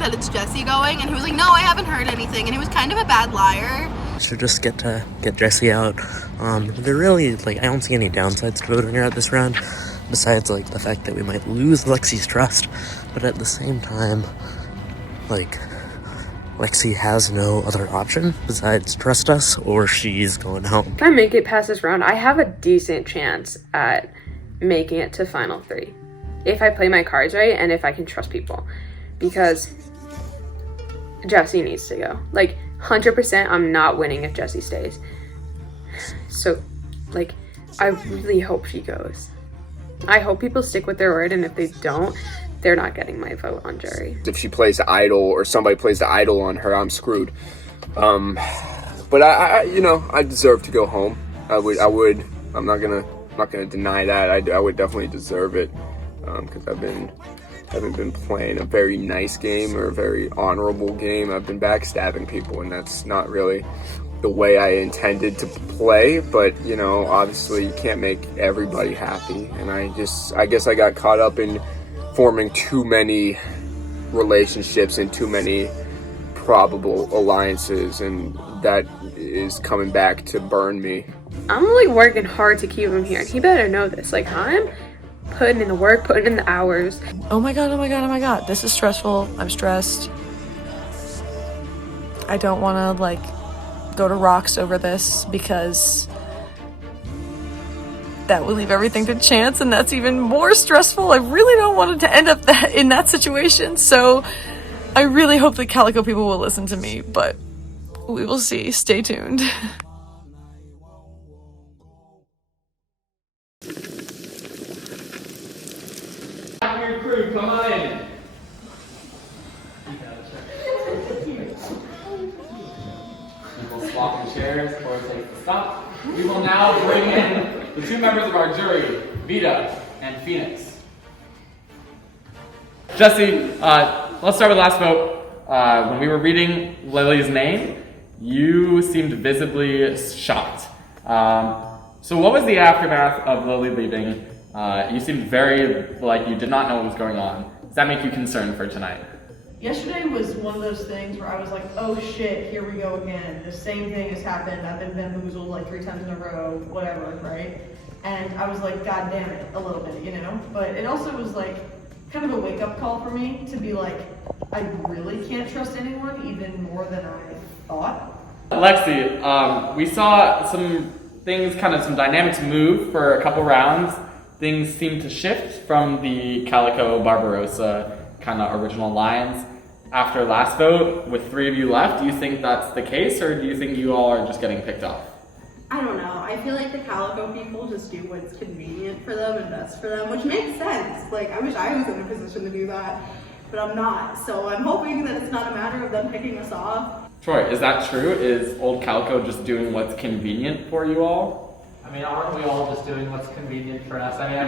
that it's Jesse going, and he was like, no, I haven't heard anything, and he was kind of a bad liar. Should just get Jesse out. There really, like, I don't see any downsides to voting her out this round, besides, like, the fact that we might lose Lexi's trust, but at the same time, like, Lexi has no other option besides trust us, or she's going home. If I make it past this round, I have a decent chance at making it to Final 3. If I play my cards right, and if I can trust people. Because Jesse needs to go. Like, 100% I'm not winning if Jesse stays. So, like, I really hope she goes. I hope people stick with their word, and if they don't, they're not getting my vote on jury. If she plays the idol or somebody plays the idol on her, I'm screwed. But I you know, I deserve to go home. I'm not gonna deny that. I would definitely deserve it, because I haven't been playing a very nice game or a very honorable game. I've been backstabbing people, and that's not really the way I intended to play. But, you know, obviously you can't make everybody happy. And I guess I got caught up in forming too many relationships and too many probable alliances, and that is coming back to burn me. I'm like working hard to keep him here, and he better know this. Like, I'm putting in the work, putting in the hours. Oh my god, this is stressful. I'm stressed. I don't want to like go to rocks over this because that would leave everything to chance, and that's even more stressful. I really don't want it to end up in that situation, so I really hope that Calico people will listen to me, but we will see. Stay tuned. Your crew, come on in. People swapping chairs before it takes to stop. We will now bring in the two members of our jury, Vita and Phoenix. Jesse, let's start with the last vote. When we were reading Lily's name, you seemed visibly shocked. So what was the aftermath of Lily leaving? You seemed very like you did not know what was going on. Does that make you concerned for tonight? Yesterday was one of those things where I was like, oh shit, here we go again. The same thing has happened. I've been bamboozled like 3 times in a row, whatever, right? And I was like, god damn it, a little bit, you know? But it also was like kind of a wake-up call for me to be like, I really can't trust anyone even more than I thought. Lexi, we saw some things, some dynamics move for a couple rounds. Things seemed to shift from the Calico Barbarossa kind of original alliance, after last vote, with 3 of you left, do you think that's the case, or do you think you all are just getting picked off? I don't know. I feel like the Calico people just do what's convenient for them and best for them, which makes sense. Like, I wish I was in a position to do that, but I'm not. So I'm hoping that it's not a matter of them picking us off. Troy, is that true? Is Old Calico just doing what's convenient for you all? I mean, aren't we all just doing what's convenient for us? I mean,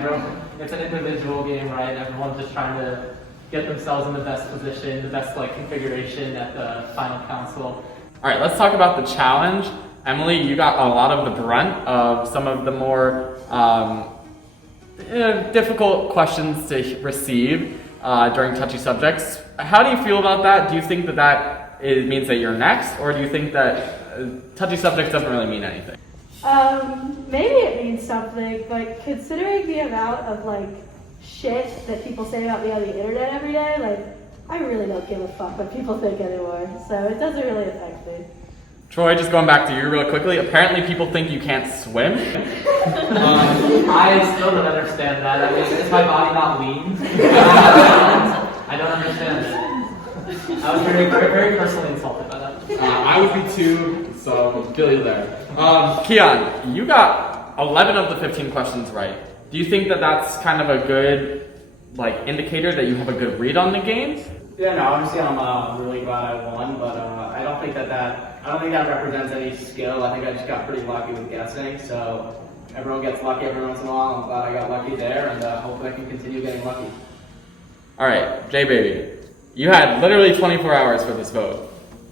it's an individual game, right? Everyone's just trying to get themselves in the best position, the best configuration at the final council. All right, let's talk about the challenge. Emily, you got a lot of the brunt of some of the more difficult questions to receive during touchy subjects. How do you feel about that? Do you think that it means that you're next, or do you think that touchy subjects doesn't really mean anything? Maybe it means something, but considering the amount of shit that people say about me on the internet every day, I really don't give a fuck what people think anymore, so it doesn't really affect me. Troy, just going back to you real quickly, apparently people think you can't swim. I still don't understand that. I mean, is my body not lean? I don't understand it. I was very personally insulted by that. I would be too, so feel you there. Keon, you got 11 of the 15 questions right. Do you think that that's kind of a good indicator that you have a good read on the game? Yeah, no, obviously I'm really glad I won, but I don't think that represents any skill. I think I just got pretty lucky with guessing, so everyone gets lucky every once in a while. I'm glad I got lucky there, and hopefully I can continue getting lucky. All right, J-Baby, you had literally 24 hours for this vote.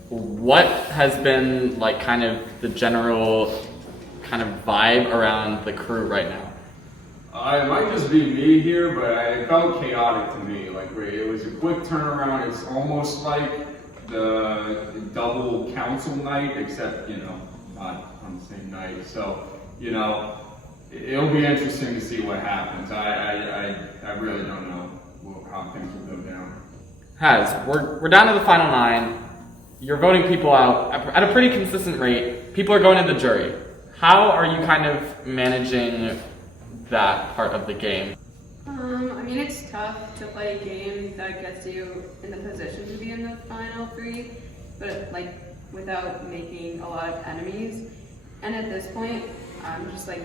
What has been kind of the general kind of vibe around the crew right now? It might just be me here, but it felt chaotic to me. It was a quick turnaround. It's almost like the double council night, except, not on the same night. So, it'll be interesting to see what happens. I really don't know how things will go down. We're down to the final 9. You're voting people out at a pretty consistent rate. People are going to the jury. How are you kind of managing that part of the game? I mean, it's tough to play a game that gets you in the position to be in the final 3, but without making a lot of enemies. And at this point, I'm just I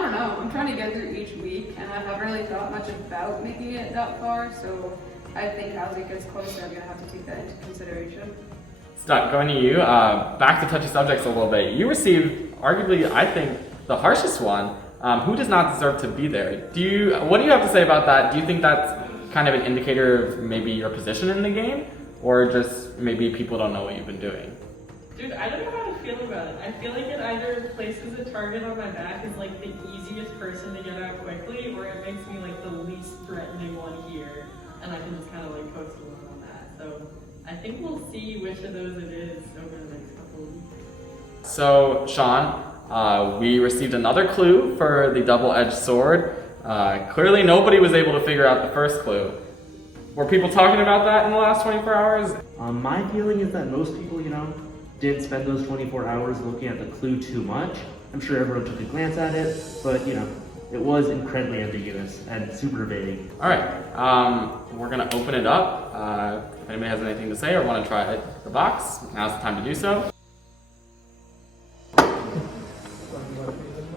don't know, I'm trying to get through each week, and I haven't really thought much about making it that far, so I think as it gets closer, I'm gonna have to take that into consideration. Scott, going to you, back to touchy subjects a little bit. You received arguably, I think, the harshest one. Who does not deserve to be there? What do you have to say about that? Do you think that's kind of an indicator of maybe your position in the game, or just maybe people don't know what you've been doing? Dude, I don't know how to feel about it. I feel like it either places a target on my back as the easiest person to get out quickly, or it makes me the least threatening one here, and I can just kind of coast along on that. So I think we'll see which of those it is over the next couple of weeks. So, Sean, we received another clue for the double-edged sword. Clearly nobody was able to figure out the first clue. Were people talking about that in the last 24 hours? My feeling is that most people, didn't spend those 24 hours looking at the clue too much. I'm sure everyone took a glance at it, but, it was incredibly ambiguous and super vague. All right, we're gonna open it up. If anybody has anything to say or want to try the box, now's the time to do so.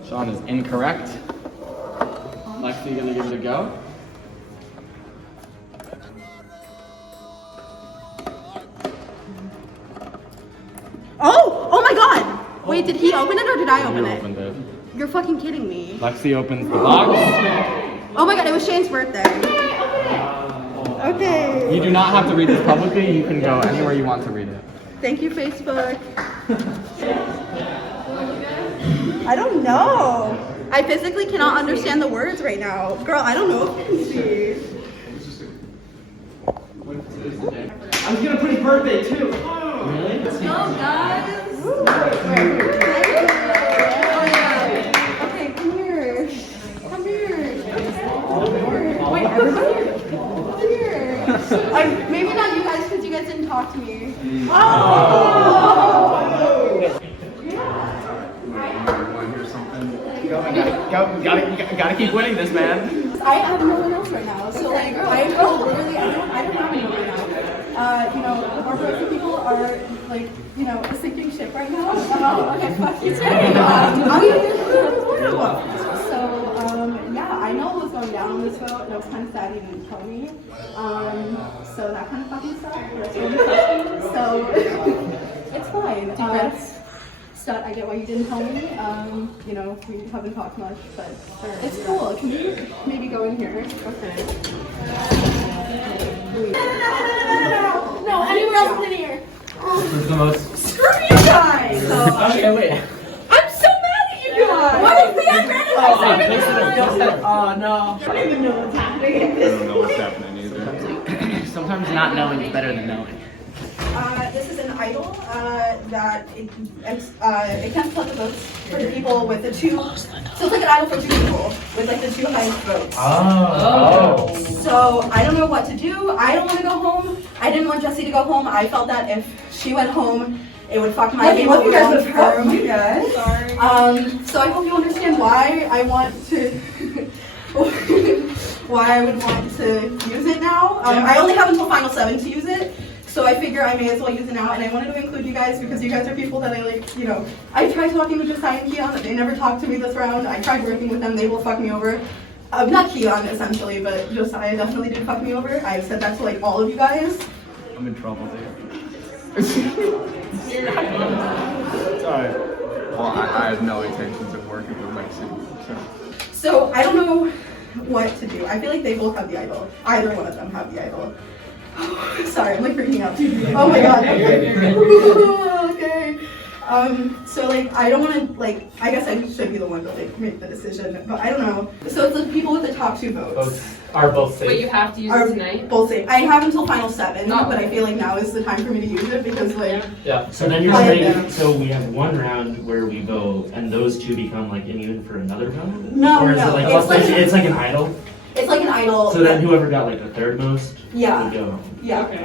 Sean is incorrect. Lexi, gonna give it a go. Oh my god! Wait, did he open it or did I open You it? opened it. You're fucking kidding me. Lexi opens the box. Oh my god, it was Shane's birthday. Okay. You do not have to read this publicly. You can go anywhere you want to read it. Thank you, Facebook. I don't know. I physically cannot understand the words right now. Girl, I don't know if you can see. I was gonna put his birthday too. Really? Let's go, guys. Okay, come here. Come here. Wait, everybody? Come here. Maybe not you guys because you guys didn't talk to me. Oh! Gotta keep winning this, man. I have no one else right now, so I don't have anyone right now. more broken people are like, you know, a sinking ship right now. Okay, fuck you. So, yeah, I know what was going down on this vote, and it was kind of sad you didn't tell me. So that kind of fucking sucked. That's really frustrating. So, it's fine. Stud, I get why you didn't tell me. You know, we haven't talked much, but it's cool. Can we maybe go in here? Okay. No, anywhere else in here. Who's the most? Screw you guys! Okay, wait. I'm so mad at you guys! What is the unrandomized? Oh no. I don't even know what's happening. I don't know what's happening either. Sometimes not knowing is better than knowing. This is an idol that it counts the votes for the people with the two. So it's like an idol for two people with like the two highest votes. Oh. So I don't know what to do. I don't want to go home. I didn't want Jessie to go home. I felt that if she went home, it would fuck my game up long term. You guys. Sorry. So I hope you understand why I want to. Why I would want to use it now. I only have until Final 7 to use it. So I figure I may as well use it now, and I wanted to include you guys because you guys are people that I like, you know. I tried talking with Josiah and Keon, they never talked to me this round. I tried working with them, they will fuck me over. Not Keon, essentially, but Josiah definitely did fuck me over. I've said that to like all of you guys. I'm in trouble, dude. It's alright. Well, I have no intentions of working with Lexi. So I don't know what to do. I feel like they both have the idol. Either one of them have the idol. Sorry, I'm like freaking out. Oh my god. Okay. So like I don't want to like. I guess I should be the one to like make the decision, but I don't know. So it's the people with the top two votes. Are both safe. Wait, you have to use it tonight? Both safe. I have until Final 7, but I feel like now is the time for me to use it because like. Yeah. So then you're saying, so we have one round where we vote, and those two become like immune for another vote? No, or is no. It like, it's like an idol? It's like an idol. So then whoever got like the third most Yeah. would go. Yeah. Okay.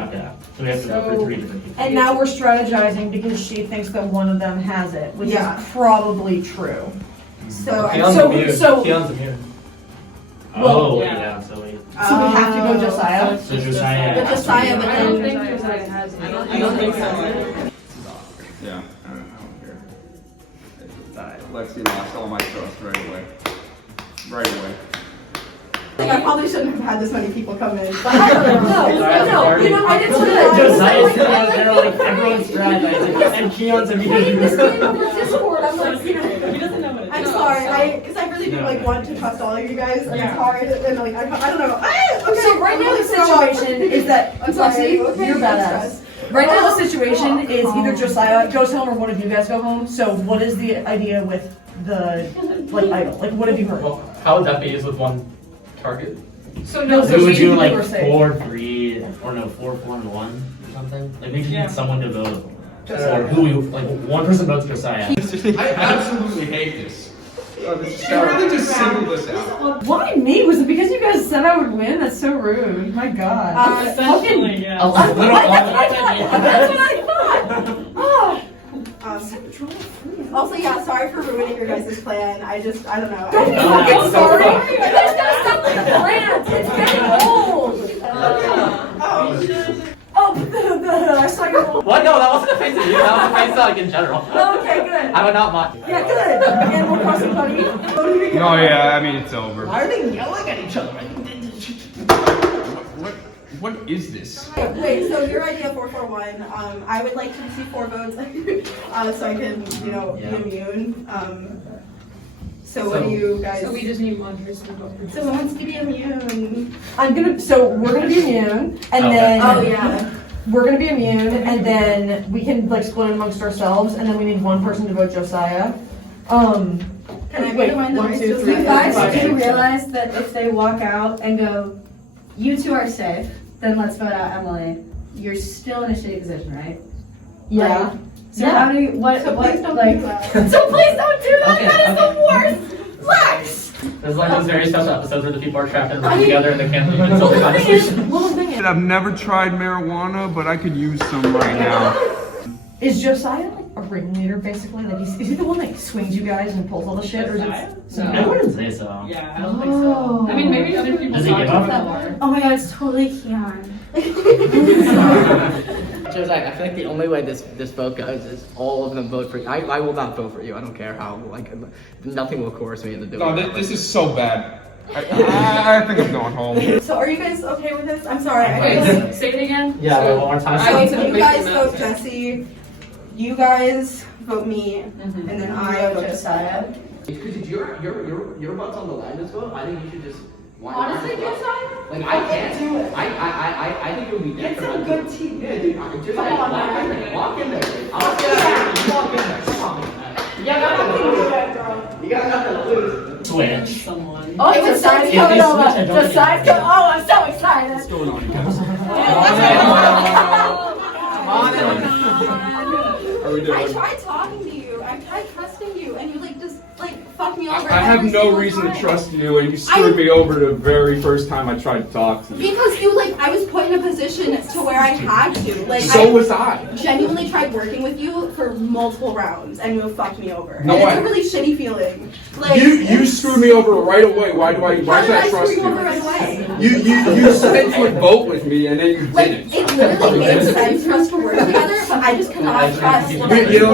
So we have to vote for 3 different people. And now we're strategizing because she thinks that one of them has it, which is probably true. So Keon's immune. Oh, yeah. yeah. So we have to go Josiah. So Josiah. But Josiah, but I don't then. think Josiah has it. I don't think so. Yeah, I don't care. Lexi lost all my trust right away. Right away. Like I probably shouldn't have had this many people come in. But I don't know. No, you know, I didn't say that. Josiah's out there, like everyone's strategizing, and Keon's immune. Discord, I'm like, you know, he doesn't know what it is. I'm sorry, because I really do like want to trust all of you guys, and it's hard, and like I don't know. Okay, So right now the situation is that Lexi, you're badass. Right now the situation is either Josiah goes home or one of you guys go home. So what is the idea with the like idol? Like what have you heard? Well, how would that be? Is with one target? So no, So we would do like people are safe. 4-3 or no 4-1-1 or something. Like we just need someone to vote. Or who we like one person votes Josiah. I absolutely hate this. Oh, this is really just single this out. Why me? Was it because you guys said I would win? That's so rude. My God. Essentially, yeah. That's what I thought. Oh. Also, yeah, sorry for ruining your guys' plan. I don't know. Don't be fucking sorry. There's no stuff like plants. It's getting old. I saw your whole. What? No, that wasn't a face of you. That was a face like in general. Okay, good. I would not mind. Yeah, good. And we're crossing buddy. No, yeah, I mean it's over. Why are they yelling at each other? What is this? Wait, so your idea 441, I would like to see 4 votes so I can, you know, be immune. So what do you guys? So we just need one person to vote for. So who wants to be immune? We're gonna be immune, and then. Oh yeah. We're gonna be immune, and then we can like split amongst ourselves, and then we need one person to vote Josiah. Can I wait, be the one that 1, writes 2, Josiah? 3. You guys do realize that if they walk out and go, you two are safe, then let's vote out Emily. You're still in a shitty position, right? Yeah. Like, so how do you, what, please don't like, do that. so please don't do that, Okay, that is the worst! Flex! There's like those very special episodes where the people are trapped in a room together and they can't leave until they find a solution. I've never tried marijuana, but I could use some right now. Is Josiah like a ringleader basically? Like is he the one that swings you guys and pulls all the shit, or is it? I wouldn't say so. Yeah, I don't think so. I mean, maybe other people Does he talk give about up? that more. Oh my god, it's totally Keon. Josiah, I feel like the only way this vote goes is all of them vote for you. I will not vote for you. I don't care how. Like, nothing will coerce me into doing No, that. this is so bad. I think I'm going home. So are you guys okay with this? I'm sorry. Say it again. Yeah, one more time. So you guys vote Jesse, you guys vote me, and then I vote Josiah. Because your vote's on the line as well. I think you should just. Honestly, Josiah? Like, I can't do it. I think it would be different. It's a good team. Yeah, dude. Just Come on, walk in there. Walk in there. Come on. You got nothing to lose. You got nothing to lose. Switch. Oh, the side's coming over. The side's coming. Oh, I'm so excited. What's going on, guys? I tried talking to you. I tried trusting you, and you like just like fucked me over. I have no reason to trust you, and you screwed me over the very first time I tried to talk to you. Because you like, I was put in a position to where I had to. Like, So was I. Genuinely tried working with you for multiple rounds, and you fucked me over. No, and it's I- a really shitty feeling. Like You screwed me over right away. Why should I trust screw you over you? right away? You said you would vote with me, and then you Like, didn't. it literally made sense for us to work together, but I just cannot trust. You know,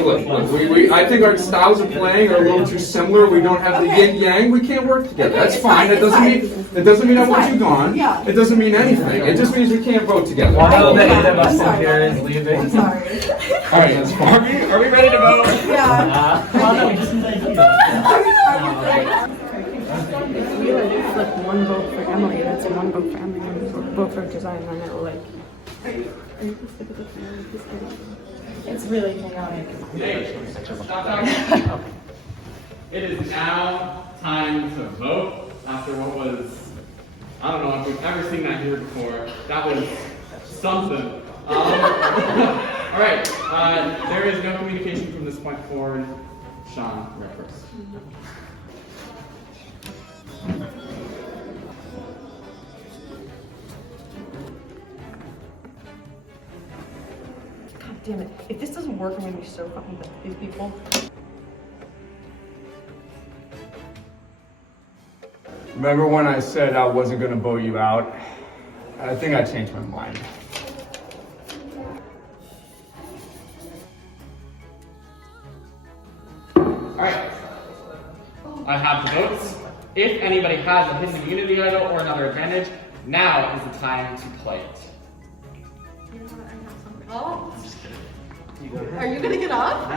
look. I think our styles of playing are a little too similar. We don't have the yin yang. We can't work together. Okay, That's it's fine. fine, It doesn't mean I want you gone. Yeah. It doesn't mean anything. It just means we can't vote together. Well, the end of us in here is leaving. I'm sorry. All right, that's fine. Are we ready to vote? Yeah. No, we just need to If we like flip one vote for Emily, that's one vote for Emily, one vote for Josiah, and then it will like. Are you It's really chaotic. It is now time to vote after what was, I don't know if we've ever seen that here before. That was something. All right, there is no communication from this point forward. Sean, you're up first. God damn it. If this doesn't work, I'm gonna be so fucking pissed at these people. Remember when I said I wasn't going to vote you out? I think I changed my mind. Alright. I have the votes. If anybody has a hidden immunity idol or another advantage, now is the time to play it. Oh. Are you gonna get up?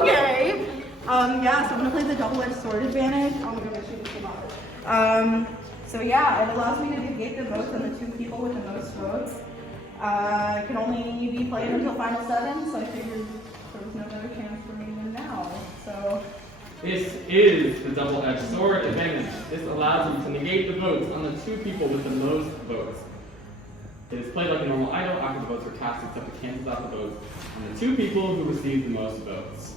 Okay. Yeah, so I'm gonna play the double-edged sword advantage. Oh my goodness, she just came up. So yeah, it allows me to negate the votes on the two people with the most votes. It can only be played until final 7, so I figured there was no better chance for me than now. So This is the double-edged sword advantage. This allows you to negate the votes on the two people with the most votes. It is played like a normal idol after the votes are cast, except it cancels out the votes on the two people who received the most votes.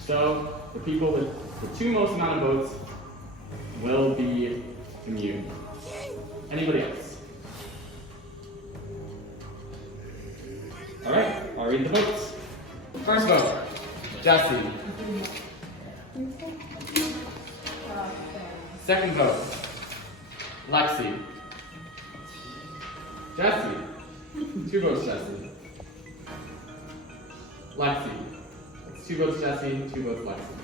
So the people with the two most amount of votes will be immune. Anybody else? All right, I'll read the votes. First vote, Jesse. Second vote, Lexi. Jesse. 2 votes, Jesse. Lexi. That's 2 votes, Jesse. 2 votes, Lexi.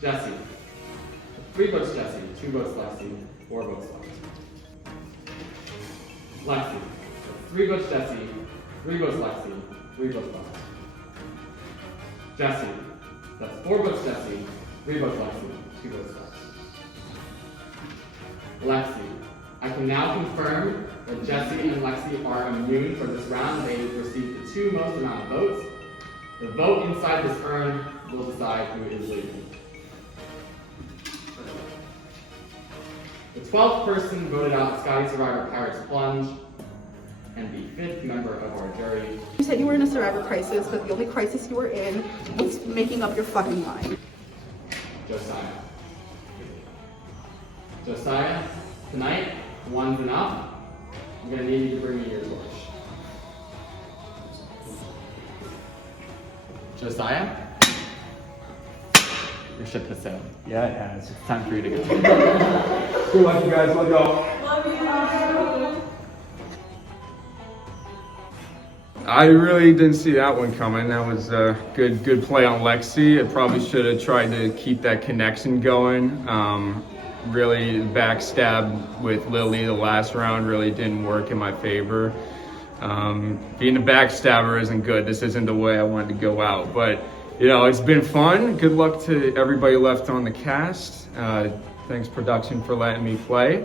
Jesse. 3 votes, Jesse. 2 votes, Lexi. 4 votes, Lexi. Lexi. 3 votes, Jesse. 3 votes, Lexi. 3 votes, Lexi. Jesse. That's 4 votes, Jesse. 3 votes, Lexi. 2 votes, Lexi. Lexi. I can now confirm that Jesse and Lexi are immune for this round. They received the 2 most amount of votes. The vote inside this urn will decide who is leaving. The 12th person voted out Scotty Survivor Pirates Plunge, and the 5th member of our jury. you said you were in a survivor crisis, but the only crisis you were in was making up your fucking mind. Josiah. Josiah, tonight, 1's enough. I'm gonna need you to bring me your torch. Josiah? Your ship has sailed. Yeah, it has. It's time for you to go. Good luck, you guys. Let's go. Love you. I really didn't see that one coming. That was a good play on Lexi. I probably should have tried to keep that connection going. Really backstab with Lily the last round really didn't work in my favor. Being a backstabber isn't good. This isn't the way I wanted to go out, but you know, it's been fun. Good luck to everybody left on the cast. Thanks production for letting me play.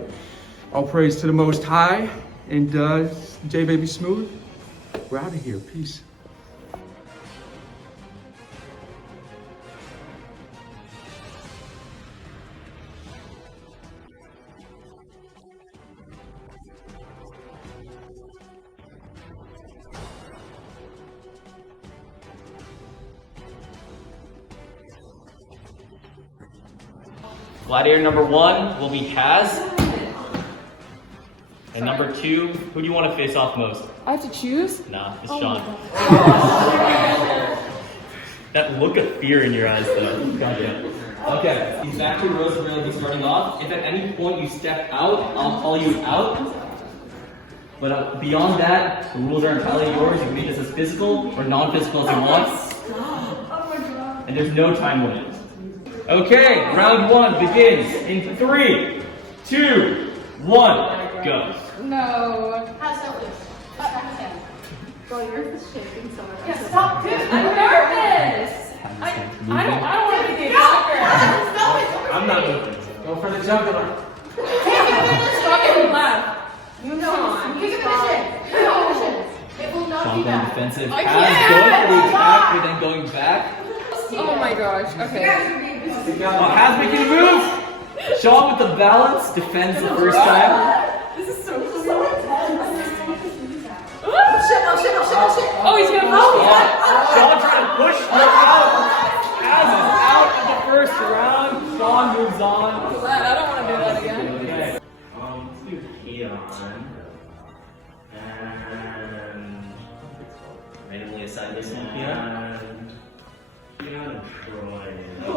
All praise to the Most High, and J Baby Smooth. We're out of here. Peace. Gladiator number 1 will be Kaz. And number 2, who do you want to face off most? I have to choose? Nah, it's Sean. That look of fear in your eyes, though. Gotcha. Okay, these factory rows are going to be starting off. If at any point you step out, I'll call you out. But beyond that, the rules are entirely yours. You can make this as physical or non-physical as you want. And there's no time limit. Okay, round 1 begins in 3, 2, 1, go. No. Bro, yours is shaking so much. Yeah, stop, dude. I'm nervous. I don't want to be a doctor. I'm not moving. Go for the juggler. Stop and laugh. You know, use a vision. It will not Sean be going bad. defensive. I Kaz can't. going for the attack, but then going back. Oh my gosh. Okay. Kaz making a move. Sean with the balance defends the first time. This is so cool. Oh, he's gonna push me out. Sean trying to push her out. Kaz is out of the first round. Sean moves on. I don't want to do that again. Okay. Let's do Keon. And randomly assign this one Keon. Keon and Troy. Here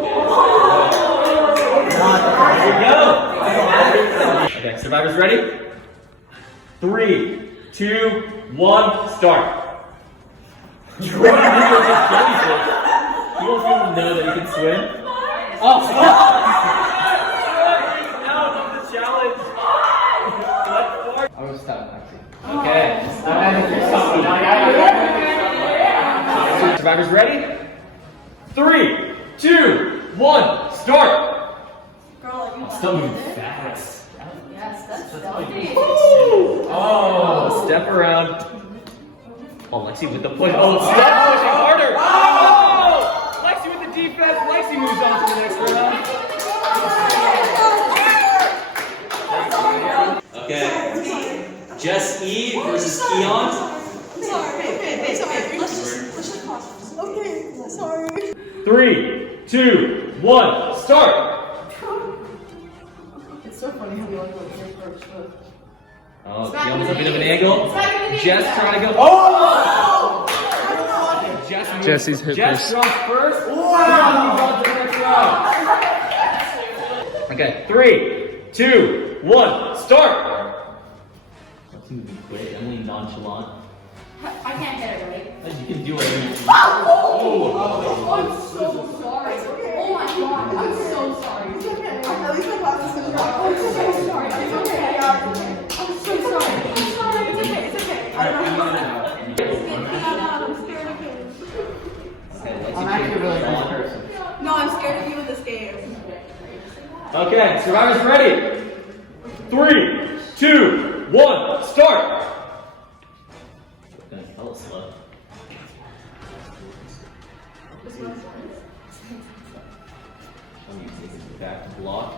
we go. Okay, survivors ready? 3, 2, 1, start. You don't even know that you can swim. Oh, out of the challenge. I was stuck, actually. Okay. Survivors ready? 3, 2, 1, start. Girl, you Still moving fast. Yes, that's stealthy. Oh, step around. Oh, Lexi with the push. Oh, step pushing harder. Oh! Lexi with the defense. Lexi moves on to the next round. Okay. Jess E versus Keon. It's okay. Let's just pause. Okay, sorry. 3, 2, 1, start. It's so funny how we all go here first. Oh, Keon with a bit of an angle. Jess Jess trying to go. Oh! Jess moves. Jesse's hit Jess first. runs first. Keon moves on to the next round. Okay, 3, 2, 1, start. Let's move quick. Emily nonchalant. I can't get it right. You can do it. Oh, I'm so sorry. Oh my god, I'm so sorry. It's okay. At least I got this. I'm so sorry. It's okay. I'm so sorry. I'm sorry. It's okay. It's okay. I don't know. I'm scared of him. I'm actually really nice person. No, I'm scared of you in this game. Okay, survivors ready? 3, 2, 1, start. Gonna kill it slow. I'm using it back to block.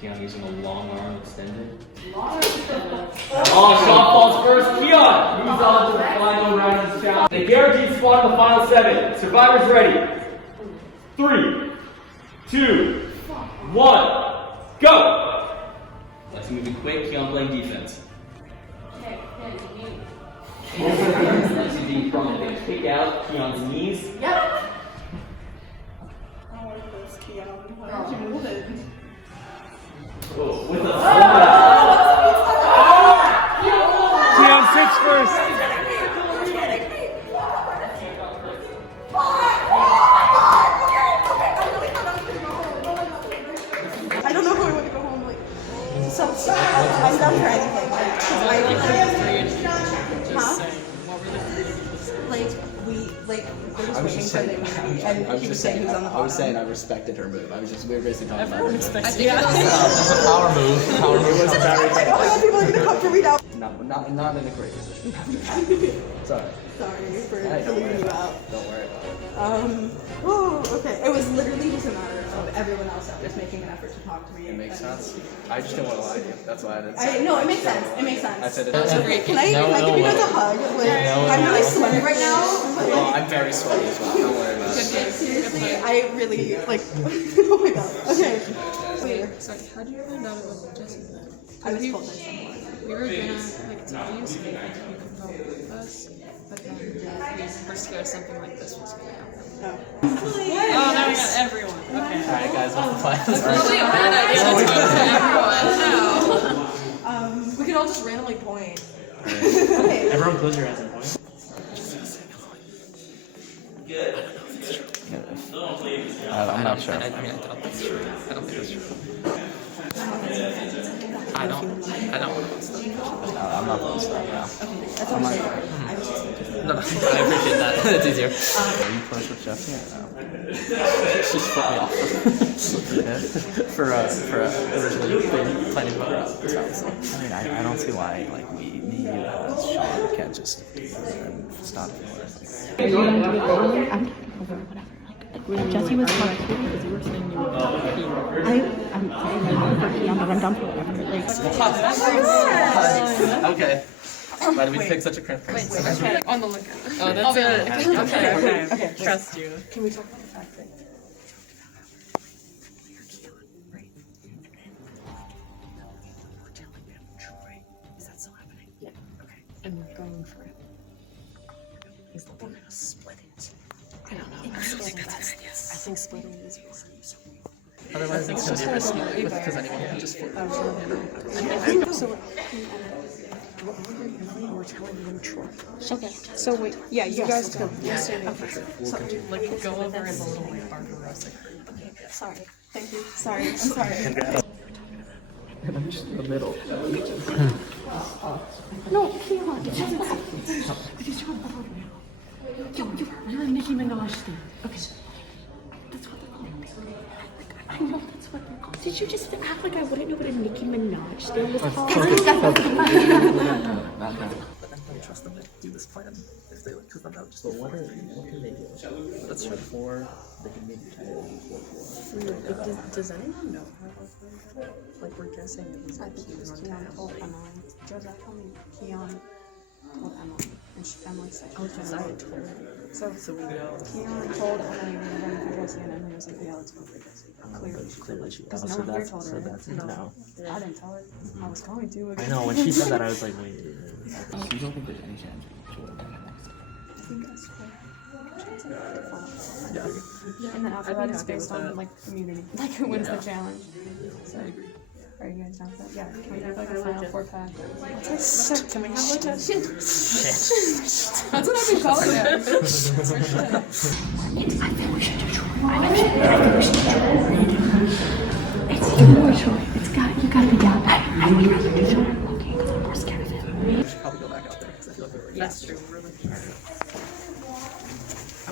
Keon using a long arm extended. Oh, Sean falls first. Keon moves on to the final round of this challenge. The guaranteed spot in the final 7. Survivors ready? 3, 2, 1, go! Let's move it quick. Keon playing defense. Let's being from the kick out. Keon's knees. Yep. I like this, Keon. Why did you move it? Oh, with a Keon sits first. So I'm done for anything. Like, 'cause I don't huh? Like we're just waiting for the movie, and he was saying who's on the bottom. I was saying I respected her move. We were basically talking about her. respects it. Yeah. It's a power move. Power move was very I know people are gonna come for me now. No, not in a great position. Sorry. Sorry for Hey, don't leaving worry you about out. it. Don't worry about it. Okay. It was literally just a matter of everyone else just making an effort to talk to me. It makes sense. I just didn't want to lie to you. That's why I didn't. No, it makes sense. It makes sense. I said it. Can I give you guys a hug? Like, I'm really sweaty right now. But Well, I'm very sweaty as well. Don't worry about it. seriously, I really like. Oh my god. Okay. Wait, sorry, how did you find out about Jessica? I was told by someone. We were gonna tell you so that you could vote with us, but then we were scared something like this was gonna happen. Oh, now we got everyone. Okay. Alright, guys, what's the plan? It's really a bad idea to talk to everyone. We could all just randomly point. Okay. Everyone close your eyes and point. I'm not sure. I mean, I doubt that's true. I don't think that's true. I don't want to post that. I'm not going to stop now. That's all right. No, I appreciate that. It's easier. Are you close with Jesse or no? She just put me off. For originally planning to vote her out. So. I mean, I don't see why, like, me, you, as Sean can't just stop doing it. Jesse was correct because you were saying you were I'm but I'm down for whatever. Okay. Why did we pick such a crimp? Wait, okay. On the lookout. Oh, that's it. Okay. Trust you. Can we talk about the fact that And we're going for it. we're gonna split it? I don't know. I think splitting is Otherwise, it's going to be risky because anyone can just flip. We're telling them Troy. Okay. So wait, yeah, you guys go. Yes, So, Like, go over in the little like Barbarossa. Sorry. Thank you. Sorry. I'm sorry. And I'm just in the middle. No, come on. You're a Nicki Minaj thing. Okay. That's what they're called. I know that's what they're called. Did you just act like I wouldn't know what a Nicki Minaj thing was called? I trust them to do this plan if they because then that just. But what can they do? That's true. Before they can maybe try to Does anyone know how like we're guessing it was I think it was Keon told Emily. Josiah told me Keon told Emily, and Emily said she Josiah told her. So we know. Keon told Emily we were going for Jesse, and Emily was like, yeah, let's go for Jesse. Clearly she Because knows. no So one here that's told so her. that's no. I didn't tell her. I was going to. I know when she said that I was like, wait. You don't think there's any chance she will win next time? I think that's cool. Yeah. And then after that, it's based on like community, like who wins the challenge. So, are you guys down for that? Yeah. Can we have like a final 4-pack? Can we have like a shit? That's what I've been calling it. I think we should do Troy. I think we should do Troy. It's more Troy. You gotta be down. I think we'd rather do Troy. Okay, because I'm more scared of him. We should probably go back out there because I feel like we're That's true. We're looking at it. A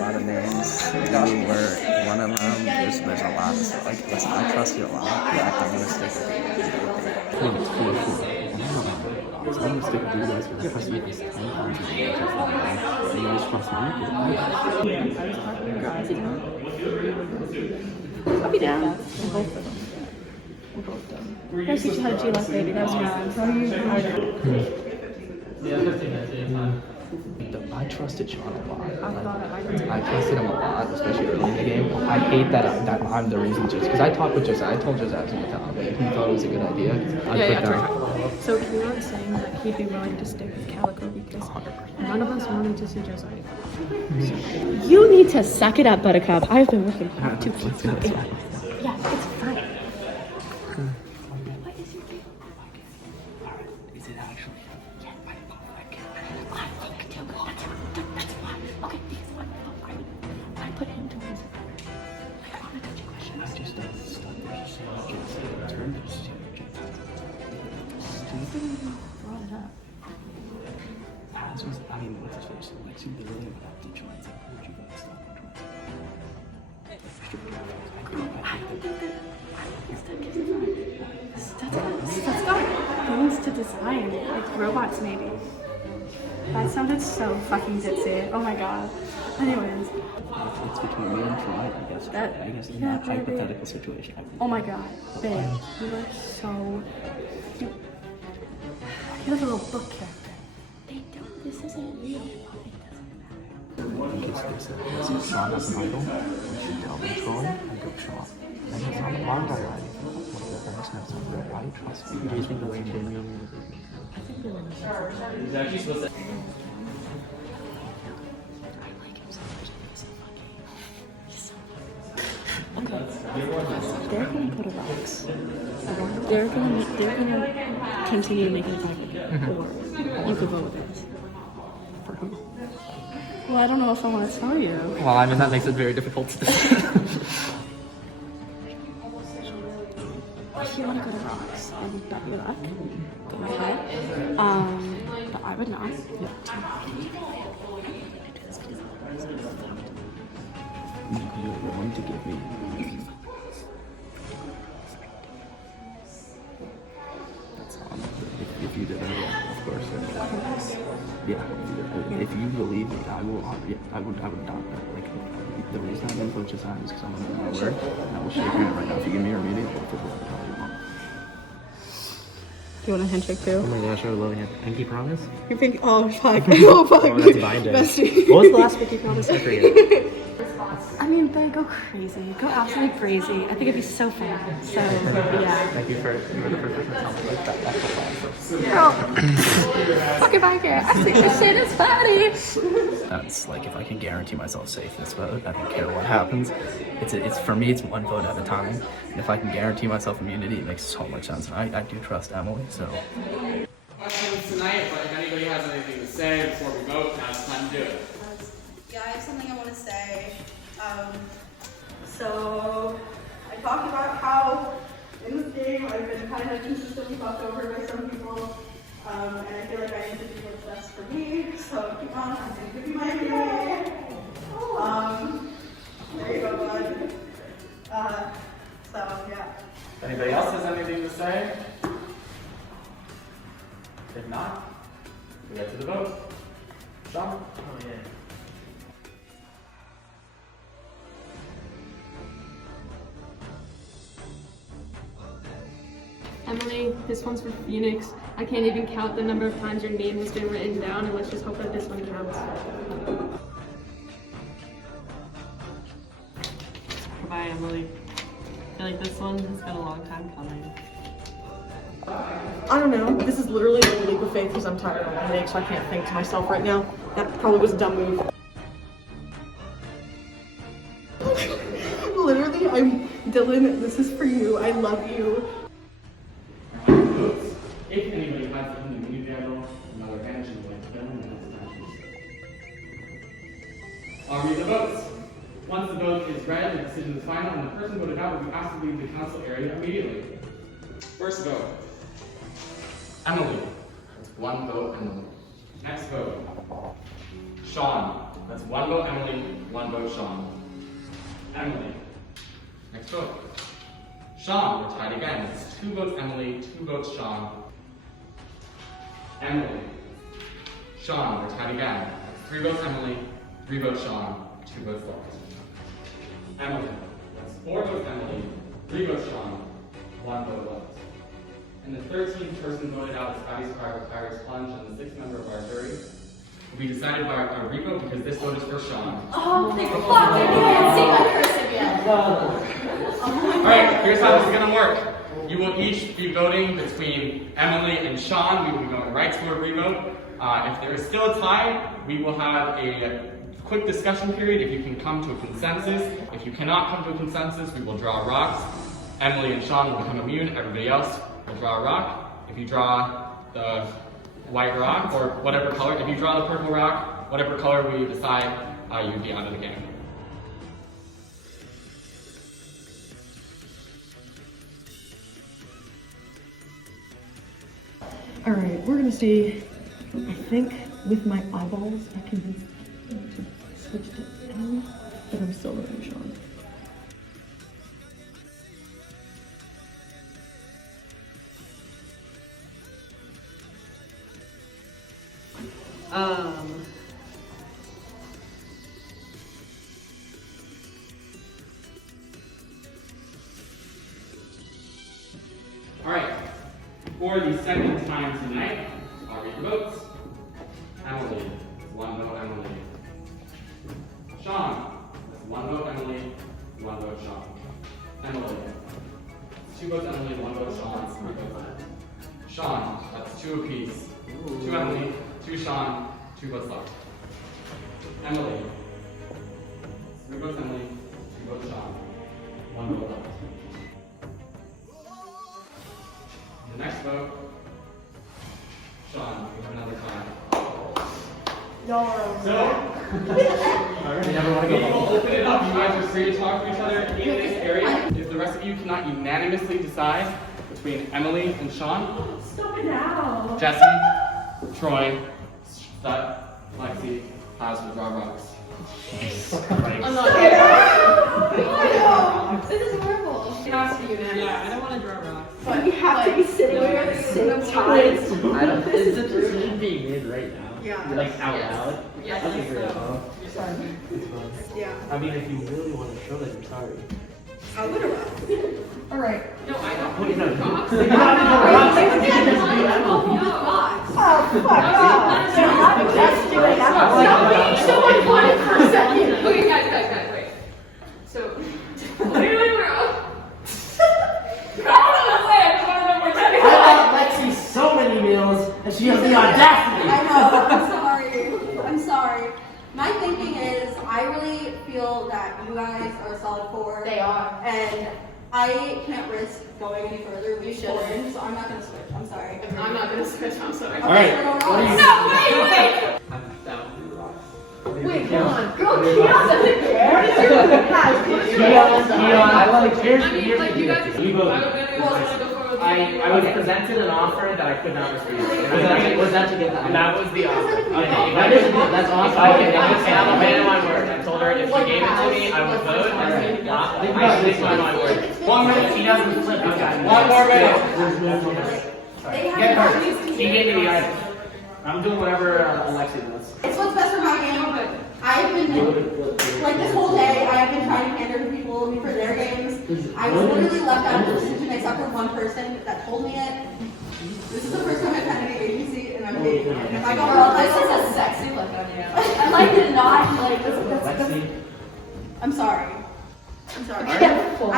lot of names. You were one of them. There's a lot of stuff. Like, listen, I trust you a lot. But I'm gonna stick with you. I'm gonna stick with you guys because I trust you guys. You guys trust me. I'll be down. We're both done. Guys, teach you how to G like baby. That was fun. How are you? Yeah, 15 minutes at a time. I trusted Sean a lot. I trusted him a lot, especially early in the game. I hate that I'm the reason just because I talked with Josiah. I told Josiah I was going to tell him, but he thought it was a good idea. So Keon was saying that he'd be willing to stick with Calico because none of us wanted to see Josiah. You need to suck it up, Buttercup. I've been working hard to keep you in. Yeah, it's fine. What is your thing? Is it actually? I think that's why. Okay, because I put him to win brought it up? What's his face? Like, she literally went up to Troy and said, would you guys stop on Troy? I don't think that gives a fuck. That's got things to design, like robots maybe. That sounded so fucking ditzy. Oh my god. Anyways. It's between me and Troy, I guess. I guess in that hypothetical situation. Oh my god, babe, you are so. You're like a little book character. They don't. This isn't real. If Sean has an idol, we should tell them Troy and go Sean. And he's not a blind guy riding. Why do you trust me? Do you think that's genuine? I think they were. He's actually supposed to. Okay. They're gonna put a rocks. They're gonna continue making it happen. Or you could vote with us. For who? Well, I don't know if I want to tell you. Well, I mean, that makes it very difficult to decide. If you want to go to rocks and bet your luck, go ahead. But I would not. You're going to give me. If you did it, of course. Yeah. If you believe me, I will. Yeah, I would not. Like the reason I didn't put Josiah is because I'm gonna do my word, and I will shake your hand right now. If you give me your meeting, I'll put it all you want. You want a handshake too? Oh my gosh, I would love a pinky promise. Your pinky? Oh fuck! Oh fuck! Oh, that's binding. Bestie. What was the last pinky promise? I forget. I mean, babe, go crazy. Go absolutely crazy. I think it'd be so fun. So, yeah. Thank you for the first person to tell me like that. That's Girl. Okay, bye, girl. I think this shit is funny. That's like if I can guarantee myself safe this vote, I don't care what happens. It's for me, it's one vote at a time. And if I can guarantee myself immunity, it makes so much sense. And I do trust Emily, so. Questions tonight, but if anybody has anything to say before we vote, now's the time to do it. Yeah, I have something I want to say. So I talked about how in this game I've been kind of consistently fucked over by some people, and I feel like I need to do what's best for me. So keep on, I'm gonna give you my immunity. There you go, bud. So yeah. If anybody else has anything to say? If not, we get to the vote. Sean? Oh yeah. Emily, this one's for Phoenix. I can't even count the number of times your name has been written down, and let's just hope that this one counts. Goodbye, Emily. I feel like this one has been a long time coming. I don't know. This is literally a leap of faith because I'm tired of my so I can't think to myself right now. That probably was a dumb move. Literally, Dylan, this is for you. I love you. If anybody has something to mute handle, another advantage in the way to film, I'll read the votes. Once the vote is read, the decision is final, and the person voted out will be asked to leave the council area immediately. First vote. Emily. That's one vote, Emily. Next vote. Sean. That's one vote, Emily, one vote, Sean. Emily. Next vote. Sean, we're tied again. It's 2 votes Emily, 2 votes Sean. Emily. Sean, we're tied again. That's 3 votes Emily, 3 votes Sean, 2 votes left. Emily. That's 4 votes Emily, 3 votes Sean, 1 vote left. And the 13th person voted out as Scotty Survivor, Pirates Plunge, and the 6th member of our jury will be decided by our Revote because this vote is for Sean. Oh, thank fuck! I didn't see my person yet. Alright, here's how this is gonna work. You will each be voting between Emily and Sean. We will be going right to a Revote. If there is still a tie, we will have a quick discussion period if you can come to a consensus. If you cannot come to a consensus, we will draw rocks. Emily and Sean will become immune. Everybody else will draw a rock. If you draw the white rock, or whatever color, if you draw the purple rock, whatever color we decide, you'd be out of the game. Alright, we're gonna see. I think with my eyeballs, I convinced him to switch to Emily, but I'm still voting Sean. Alright, for the second time tonight, I'll read the votes. Emily, that's 1 vote Emily. Sean, that's 1 vote Emily, 1 vote Sean. Emily, 2 votes Emily, 1 vote Sean, 3 votes Emily. Sean, that's 2 apiece. 2 Emily, 2 Sean, 2 votes left. Emily, 3 votes Emily, 2 votes Sean, 1 vote left. The next vote, Sean, we have another time. No. So, we never want to go. We'll open it up. You guys are free to talk to each other in this area. If the rest of you cannot unanimously decide between Emily and Sean, Stop it now. Jesse, Troy, Scott, Lexi, Haas will draw rocks. I'm not This is horrible. It has to be unanimous. Yeah, I don't want to draw rocks. But you have to be sitting there at the same time. I don't. Is the decision being made right now? Yeah. Like out loud? Yes. I think you're Sorry. It's fine. Yeah. I mean, if you really want to show that you're sorry. I would have. Alright. No, I don't. Wait, no. Rocks? You don't have to go rocks. You can just do that. Oh, fuck off. So I'm just doing that. Someone wanted for a second. Okay, guys, wait. So, literally, we're up. I bought Lexi so many meals, and she has the audacity. I know, I'm sorry. My thinking is, I really feel that you guys are a solid 4. They are. And I can't risk going any further. We shouldn't, so I'm not gonna switch. I'm sorry. I'm not gonna switch, I'm sorry. Okay, Alright. we're going What do you- wrong. No, wait! I'm down to do rocks. Wait, hold on. Girl, Keon doesn't care. What is your Keon, I like, here's I mean, like, you guys, we vote. I would really want to go forward with I was presented an offer that I could not refuse. Was that to get that? That was the offer. Okay, That is good. That's awesome. And I'm a man of my word. I told her if she gave it to me, I would vote. I stick by my word. 1 minute. She doesn't flip. Okay. 1 more minute. Get her. She gave me the item. I'm doing whatever Alexi does. It's what's best for my game. I've been, like this whole day, I've been trying to pander to people for their games. I was literally left out of the decision except for one person that told me it. This is the first time I've had any agency, and I'm hating it. And if I go wrong, This is a sexy look on you. I like it not, like, that's I'm sorry. I'm sorry. I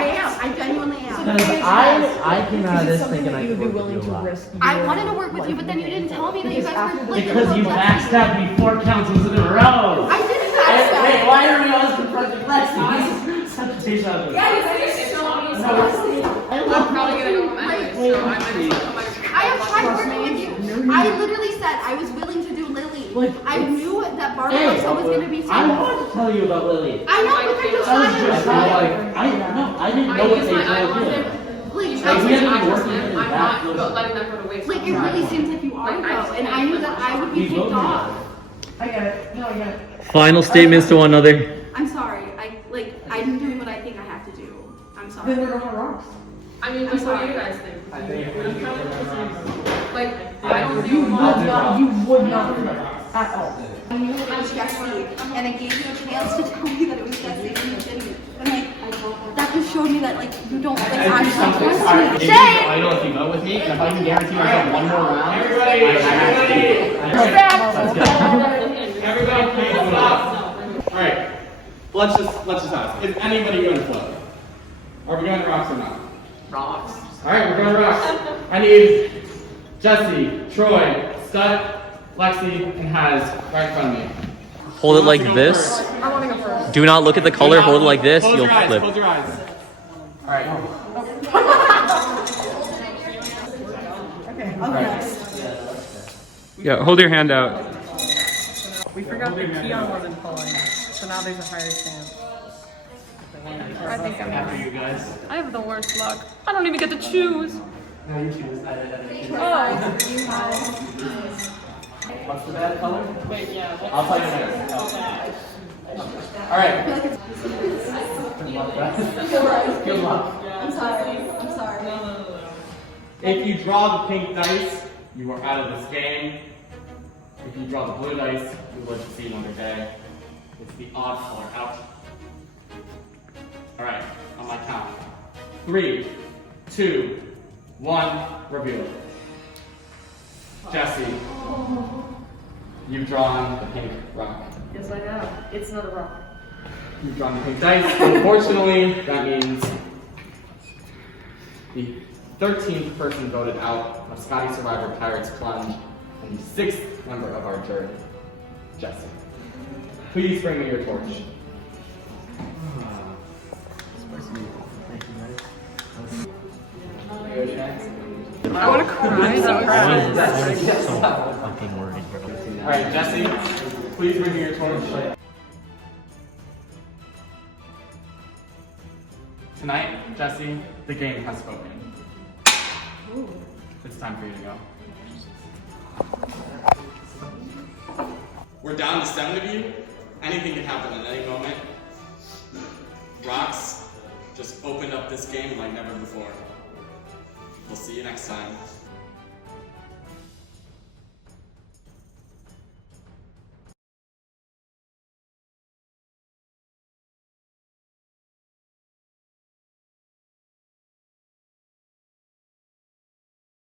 am. I genuinely am. I came out of this thinking I you could would be work with willing you a to lot. risk. I wanted to work with you, but then you didn't tell me that you guys were like. Because you backstabbed me 4 councils in a row. I didn't backstab. Wait, why are we always confronting Lexi? This is such a taste out of it. Yeah, you said it's so honestly. I'm probably gonna go home anyway, so I might as well come back. I have tried working with you. I literally said I was willing to do Lily. I knew that Barbara was going to be so. I wanted to tell you about Lily. I know, but they're just That was just not. like, I didn't know what they told you. Like, we haven't been working in I'm that. not letting them go to waste. Like, it really seems like you are though, and I knew that I would be kicked off. I get it. No, I get it. Final statements to one another. I'm sorry. I'm doing what I think I have to do. I'm sorry. Then we're going rocks. I mean, what do you guys think? I think Like, I don't do You would not do that at all. I knew it was Jesse, and it gave you a chance to tell me that it was Jesse, and you didn't. And like, that just showed me that like you don't like actually trust me. Shane! I know if you vote with me, and if I can guarantee myself 1 more round, everybody, please stop. All right, let's just ask: is anybody going to float? Are we going rocks or not? rocks. All right, we're going rocks. I need Jesse, Troy, Scott, Lexi, and Haz right in front of me. Hold it like this. I want to go first. Do not look at the color. Hold it like this. Close You'll your eyes, flip. close your eyes. All right. Okay, I'll go next. Yeah, hold your hand out. We forgot that Keon wasn't pulling, so now there's a higher chance. I think I'm After you guys. I have the worst luck. I don't even get to choose. No, you choose. I choose. What's the bad color? Wait, yeah. I'll tell you next. All right. Good luck. I'm sorry. If you draw the pink dice, you are out of this game. If you draw the blue dice, you live to see another day. It's the odd color out. All right, on my count. 3, 2, 1, reveal. Jesse, you've drawn the pink rock. Yes, I have. It's not a rock. You've drawn the pink dice. Unfortunately, that means the 13th person voted out of Scotty Survivor Pirates Plunge and the 6th member of our jury, Jesse. Please bring me your torch. I want to cry so bad. Fucking worried, bro. Alright, Jesse, please bring me your torch. Tonight, Jesse, the game has spoken. It's time for you to go. We're down to 7 of you. Anything can happen at any moment. Rocks just opened up this game like never before. We'll see you next time.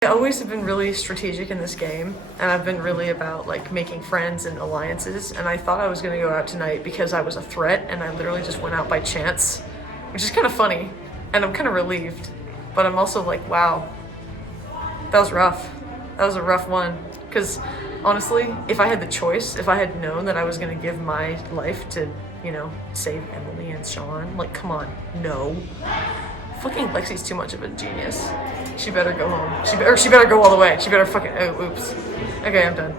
I always have been really strategic in this game, and I've been really about like making friends and alliances, and I thought I was going to go out tonight because I was a threat, and I literally just went out by chance, which is kind of funny, and I'm kind of relieved, but I'm also like, wow, that was rough. That was a rough one, because honestly, if I had the choice, if I had known that I was going to give my life to, you know, save Emily and Sean, like, come on, no. Fucking Lexi's too much of a genius. She better go home. She better go all the way. She better fucking, oh, oops. Okay, I'm done.